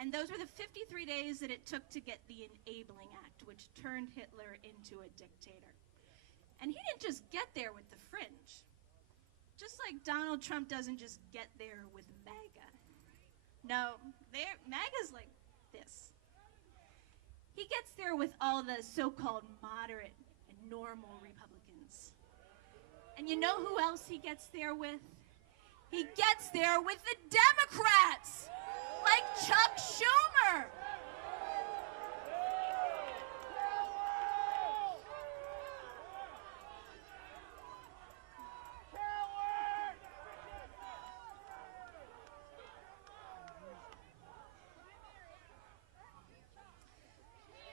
And those were the 53 days that it took to get the Enabling Act, which turned Hitler into a dictator. And he didn't just get there with the fringe. Just like Donald Trump doesn't just get there with MAGA. No, MAGA's like this. He gets there with all the so-called moderate and normal Republicans. And you know who else he gets there with? He gets there with the Democrats, like Chuck Schumer.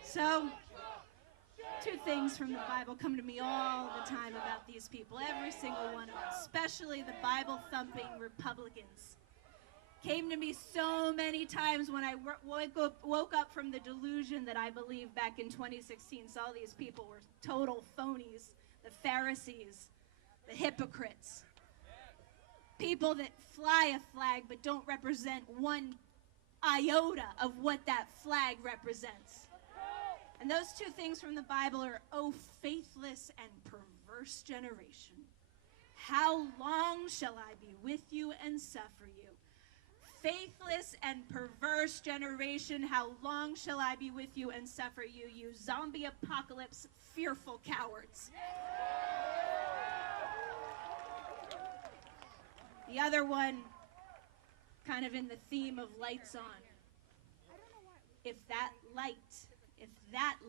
So, two things from the Bible come to me all the time about these people, every single one of them, especially the Bible-thumping Republicans. Came to me so many times when I woke up from the delusion that I believed back in 2016, saw these people were total phonies, the Pharisees, the hypocrites, people that fly a flag but don't represent one iota of what that flag represents. And those two things from the Bible are, "O faithless and perverse generation, how long shall I be with you and suffer you? Faithless and perverse generation, how long shall I be with you and suffer you, you zombie apocalypse fearful cowards." The other one, kind of in the theme of lights on. If that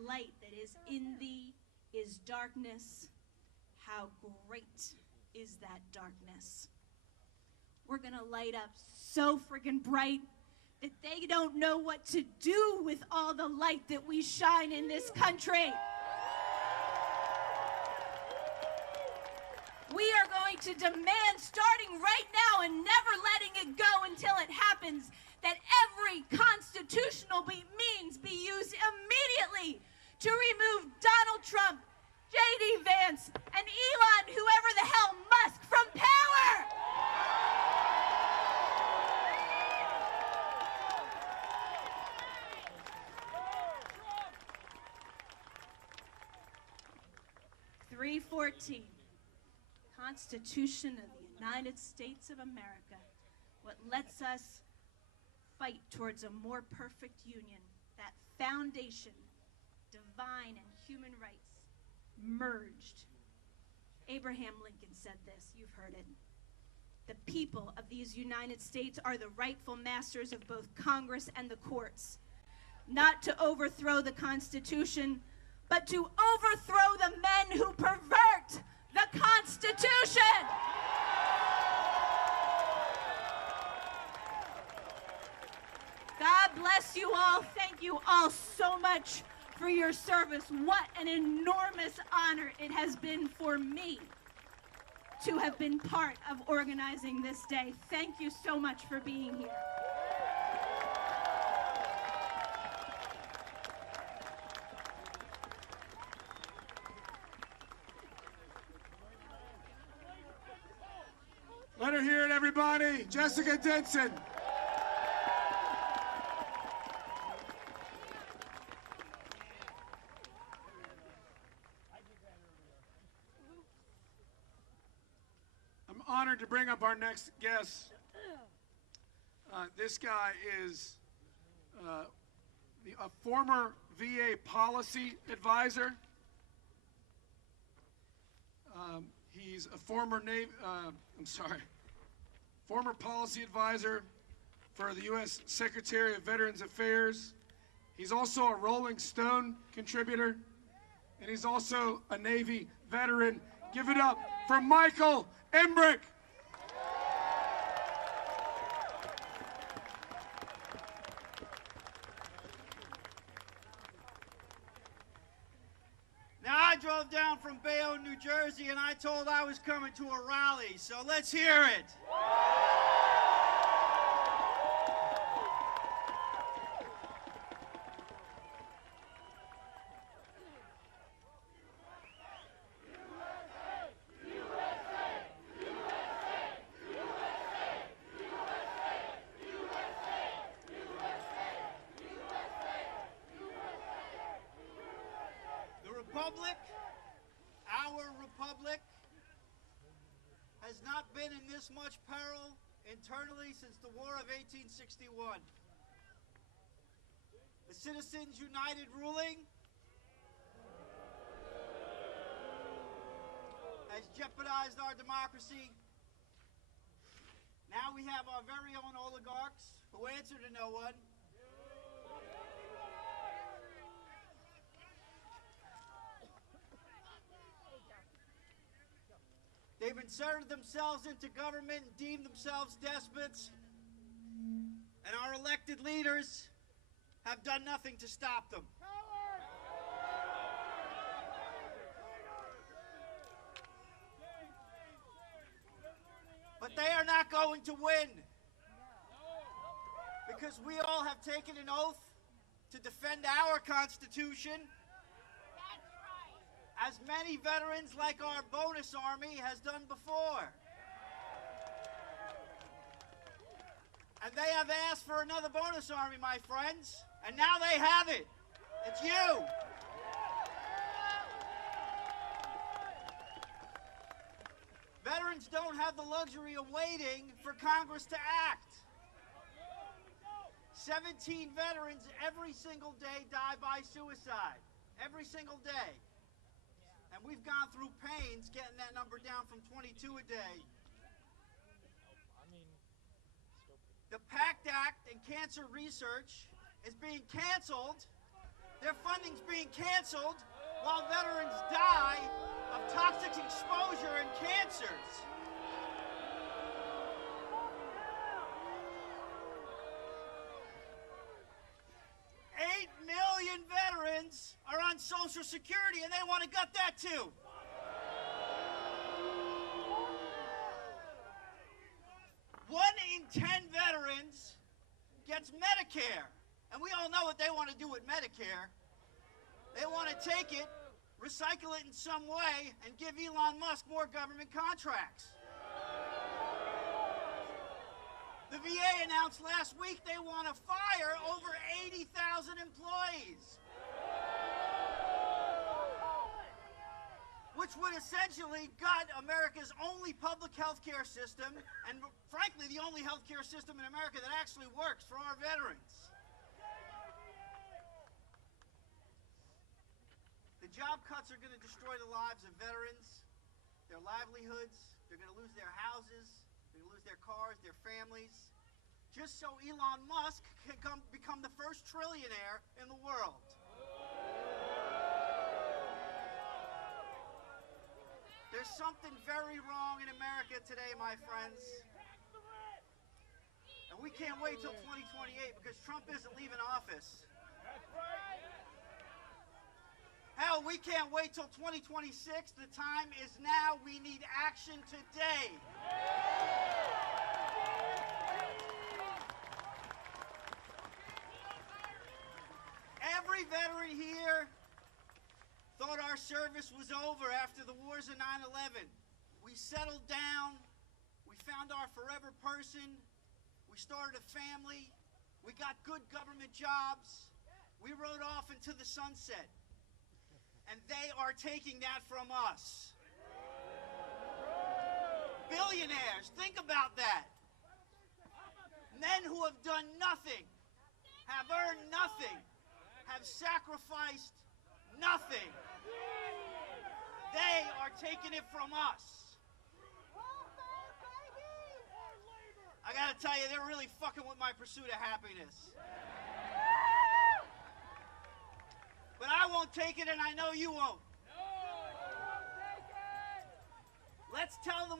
light that is in thee is darkness, how great is that darkness? We're gonna light up so friggin' bright that they don't know what to do with all the light that we shine in this country. We are going to demand, starting right now and never letting it go until it happens, that every constitutional means be used immediately to remove Donald Trump, J.D. Vance, and Elon, whoever the hell, Musk from power! .314, Constitution of the United States of America, what lets us fight towards a more perfect union, that foundation, divine and human rights, merged. Abraham Lincoln said this, you've heard it. The people of these United States are the rightful masters of both Congress and the courts, not to overthrow the Constitution, but to overthrow the men who pervert the Constitution. God bless you all. Thank you all so much for your service. What an enormous honor it has been for me to have been part of organizing this day. Thank you so much for being here. Let her hear it, everybody. Jessica Densson. I'm honored to bring up our next guest. This guy is a former VA policy advisor. He's a former former policy advisor for the U.S. Secretary of Veterans Affairs. He's also a Rolling Stone contributor. and he's also a Navy veteran. Give it up for Michael Ember. Now, I drove down from Bayonne, New Jersey, and I told I was coming to a rally, so let's hear it. Our republic, has not been in this much peril internally since the War of 1861. The Citizens United ruling has jeopardized our democracy. Now we have our very own oligarchs who answer to no one. They've inserted themselves into government and deemed themselves despots. And our elected leaders have done nothing to stop them. But they are not going to win. Because we all have taken an oath to defend our Constitution. As many veterans like our bonus army has done before. And they have asked for another bonus army, my friends, and now they have it. It's you. Veterans don't have the luxury of waiting for Congress to act. 17 veterans every single day die by suicide. Every single day. And we've gone through pains getting that number down from 22 a day. The PACT Act and cancer research is being canceled. Their funding's being canceled while veterans die of toxic exposure and cancers. 8 million veterans are on Social Security, and they want to gut that too. One in 10 veterans gets Medicare, and we all know what they want to do with Medicare. They want to take it, recycle it in some way, and give Elon Musk more government contracts. The VA announced last week they want to fire over 80,000 employees, which would essentially gut America's only public health care system, and frankly, the only health care system in America that actually works for our veterans. The job cuts are going to destroy the lives of veterans, their livelihoods. They're going to lose their houses. They're going to lose their cars, their families, just so Elon Musk can become the first trillionaire in the world. There's something very wrong in America today, my friends. And we can't wait till 2028 because Trump isn't leaving office. Hell, we can't wait till 2026. The time is now. We need action today. Every veteran here thought our service was over after the wars of 9/11. We settled down. We found our forever person. We started a family. We got good government jobs. We rode off into the sunset. And they are taking that from us. Billionaires, think about that. Men who have done nothing, have earned nothing, have sacrificed nothing. They are taking it from us. I gotta tell you, they're really fucking with my pursuit of happiness. But I won't take it, and I know you won't.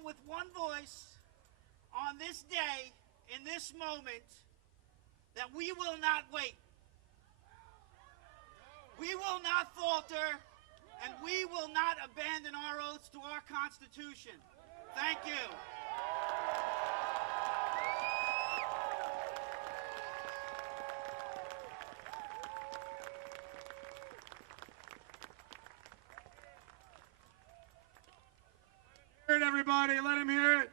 with one voice on this day, in this moment, that we will not wait. We will not falter, and we will not abandon our oaths to our Constitution. Thank you. Hear it, everybody. Let him hear it.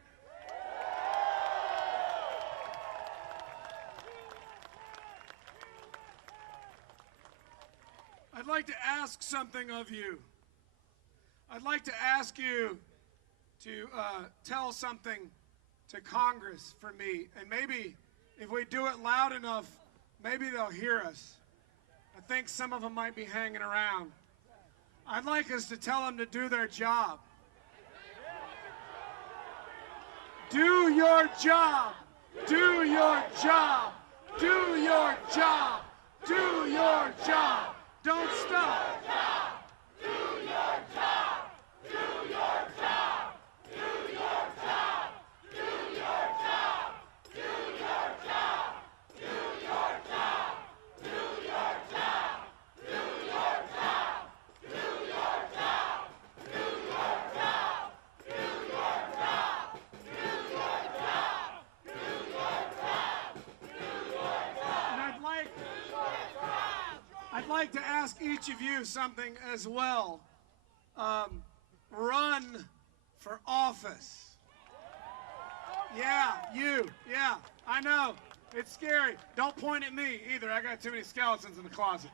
I'd like to ask something of you. I'd like to ask you to tell something to Congress for me. And maybe if we do it loud enough, maybe they'll hear us. I think some of them might be hanging around. I'd like us to tell them to do their job. Do your job. Do your job. Do your job. Do your job. Don't stop. Do your job. Do your job. Do your job. Do your job. Do your job. Do your job. Do your job. Do your job. Do your job. Do your job. Do your job. Do your job. Do your job. Do your job. And I'd like to ask each of you something as well. Run for office. Yeah, you. Yeah, I know. It's scary. Don't point at me either. I got too many skeletons in the closet.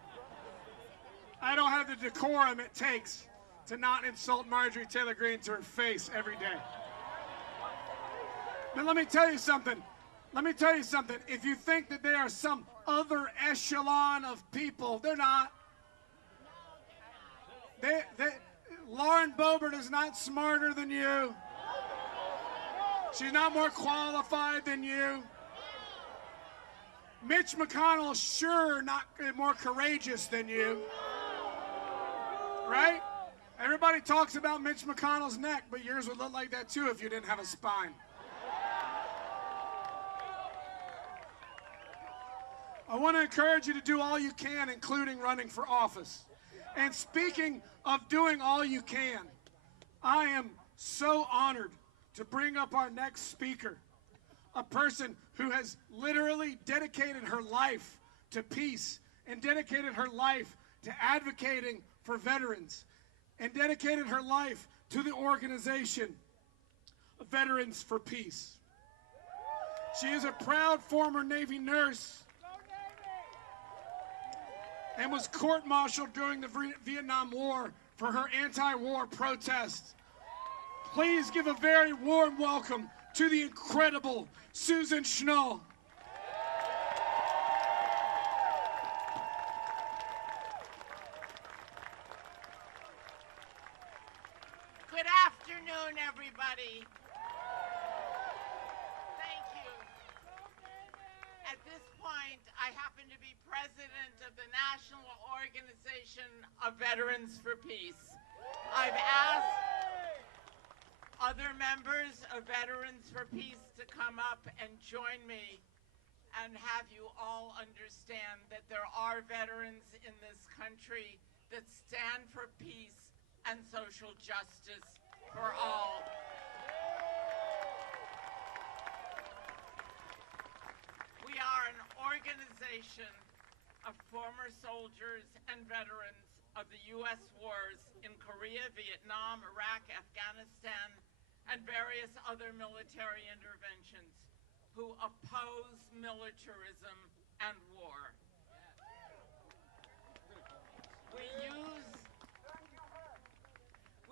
I don't have the decorum it takes to not insult Marjorie Taylor Greene to her face every day. But let me tell you something. Let me tell you something. If you think that they are some other echelon of people, they're not. Lauren Boebert is not smarter than you. She's not more qualified than you. Mitch McConnell's sure not more courageous than you. Right? Everybody talks about Mitch McConnell's neck, but yours would look like that too if you didn't have a spine. I want to encourage you to do all you can, including running for office. And speaking of doing all you can, I am so honored to bring up our next speaker, a person who has literally dedicated her life to peace and dedicated her life to advocating for veterans and dedicated her life to the organization Veterans for Peace. She is a proud former Navy nurse and was court-martialed during the Vietnam War for her anti-war protests. Please give a very warm welcome to the incredible Susan Schnull. Good afternoon, everybody. Thank you. At this point, I happen to be president of the National Organization of Veterans for Peace. I've asked other members of Veterans for Peace to come up and join me and have you all understand that there are veterans in this country that stand for peace and social justice for all. We are an organization of former soldiers and veterans of the U.S. wars in Korea, Vietnam, Iraq, Afghanistan, and various other military interventions who oppose militarism and war. We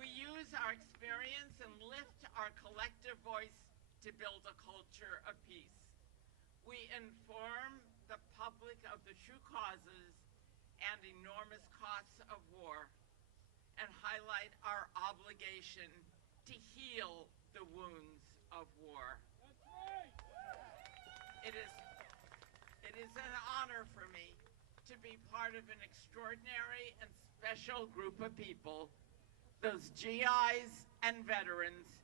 use our experience and lift our collective voice to build a culture of peace. We inform the public of the true causes and enormous costs of war and highlight our obligation to heal the wounds of war. It is an honor for me to be part of an extraordinary and special group of people, those GIs and veterans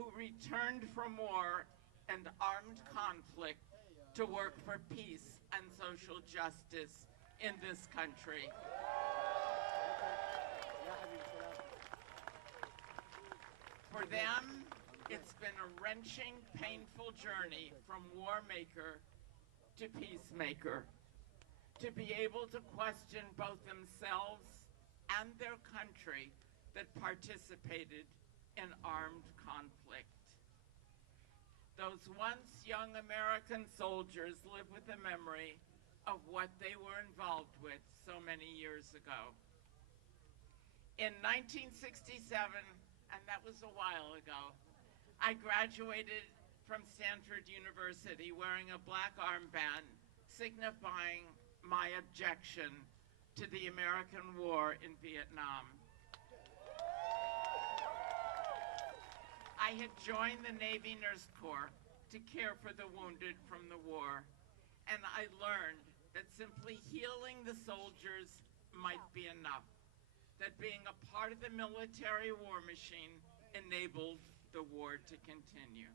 who returned from war and armed conflict to work for peace and social justice in this country. For them, it's been a wrenching, painful journey from war maker to peacemaker, to be able to question both themselves and their country that participated in armed conflict. Those once young American soldiers live with the memory of what they were involved with so many years ago. In 1967, and that was a while ago, I graduated from Stanford University wearing a black armband signifying my objection to the American war in Vietnam. I had joined the Navy Nurse Corps to care for the wounded from the war, and I learned that simply healing the soldiers might be enough, that being a part of the military war machine enabled the war to continue.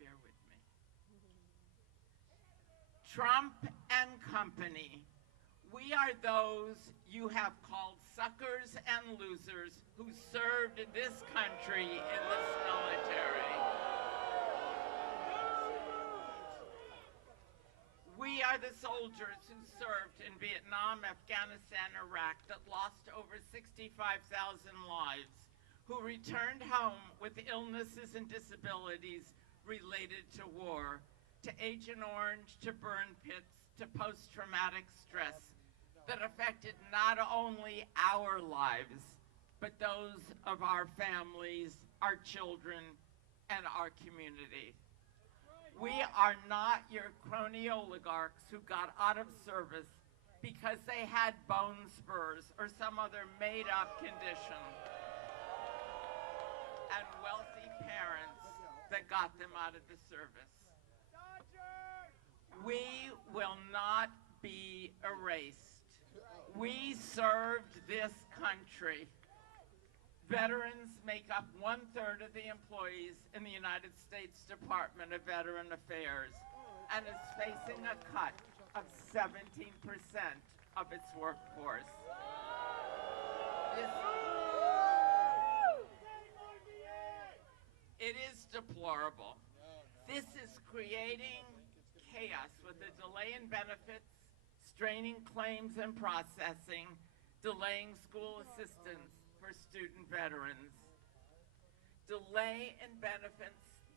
Bear with me. Trump and company, we are those you have called suckers and losers who served this country in this military. We are the soldiers who served in Vietnam, Afghanistan, Iraq that lost over 65,000 lives, who returned home with illnesses and disabilities related to war, to Agent Orange, to burn pits, to post-traumatic stress that affected not only our lives, but those of our families, our children, and our community. We are not your crony oligarchs who got out of service because they had bone spurs or some other made-up condition, and wealthy parents that got them out of the service. We will not be erased. We served this country. Veterans make up 1/3 of the employees in the United States Department of Veteran Affairs and is facing a cut of 17% of its workforce. It is deplorable. This is creating chaos with a delay in benefits, straining claims and processing, delaying school assistance for student veterans. Delay in benefits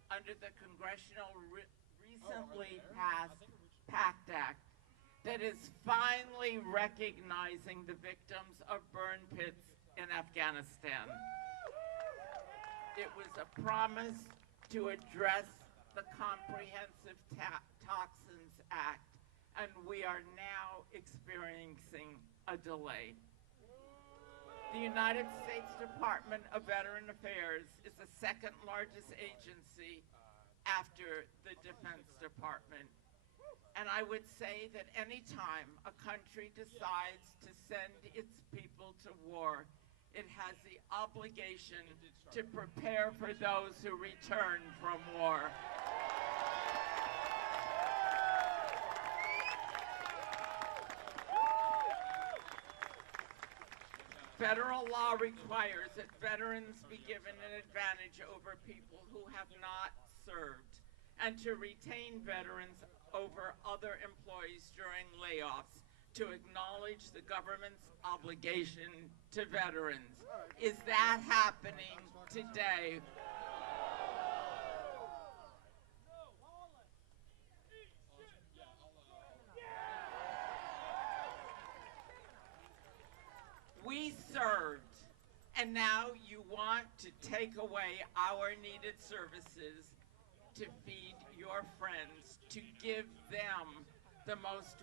under the congressional recently passed PACT Act that is finally recognizing the victims of burn pits in Afghanistan. It was a promise to address the Comprehensive Toxins Act, and we are now experiencing a delay. The United States Department of Veteran Affairs is the second largest agency after the Defense Department. And I would say that any time a country decides to send its people to war, it has the obligation to prepare for those who return from war. Federal law requires that veterans be given an advantage over people who have not served, and to retain veterans over other employees during layoffs, to acknowledge the government's obligation to veterans. Is that happening today? We served, and now you want to take away our needed services to feed your friends, to give them the most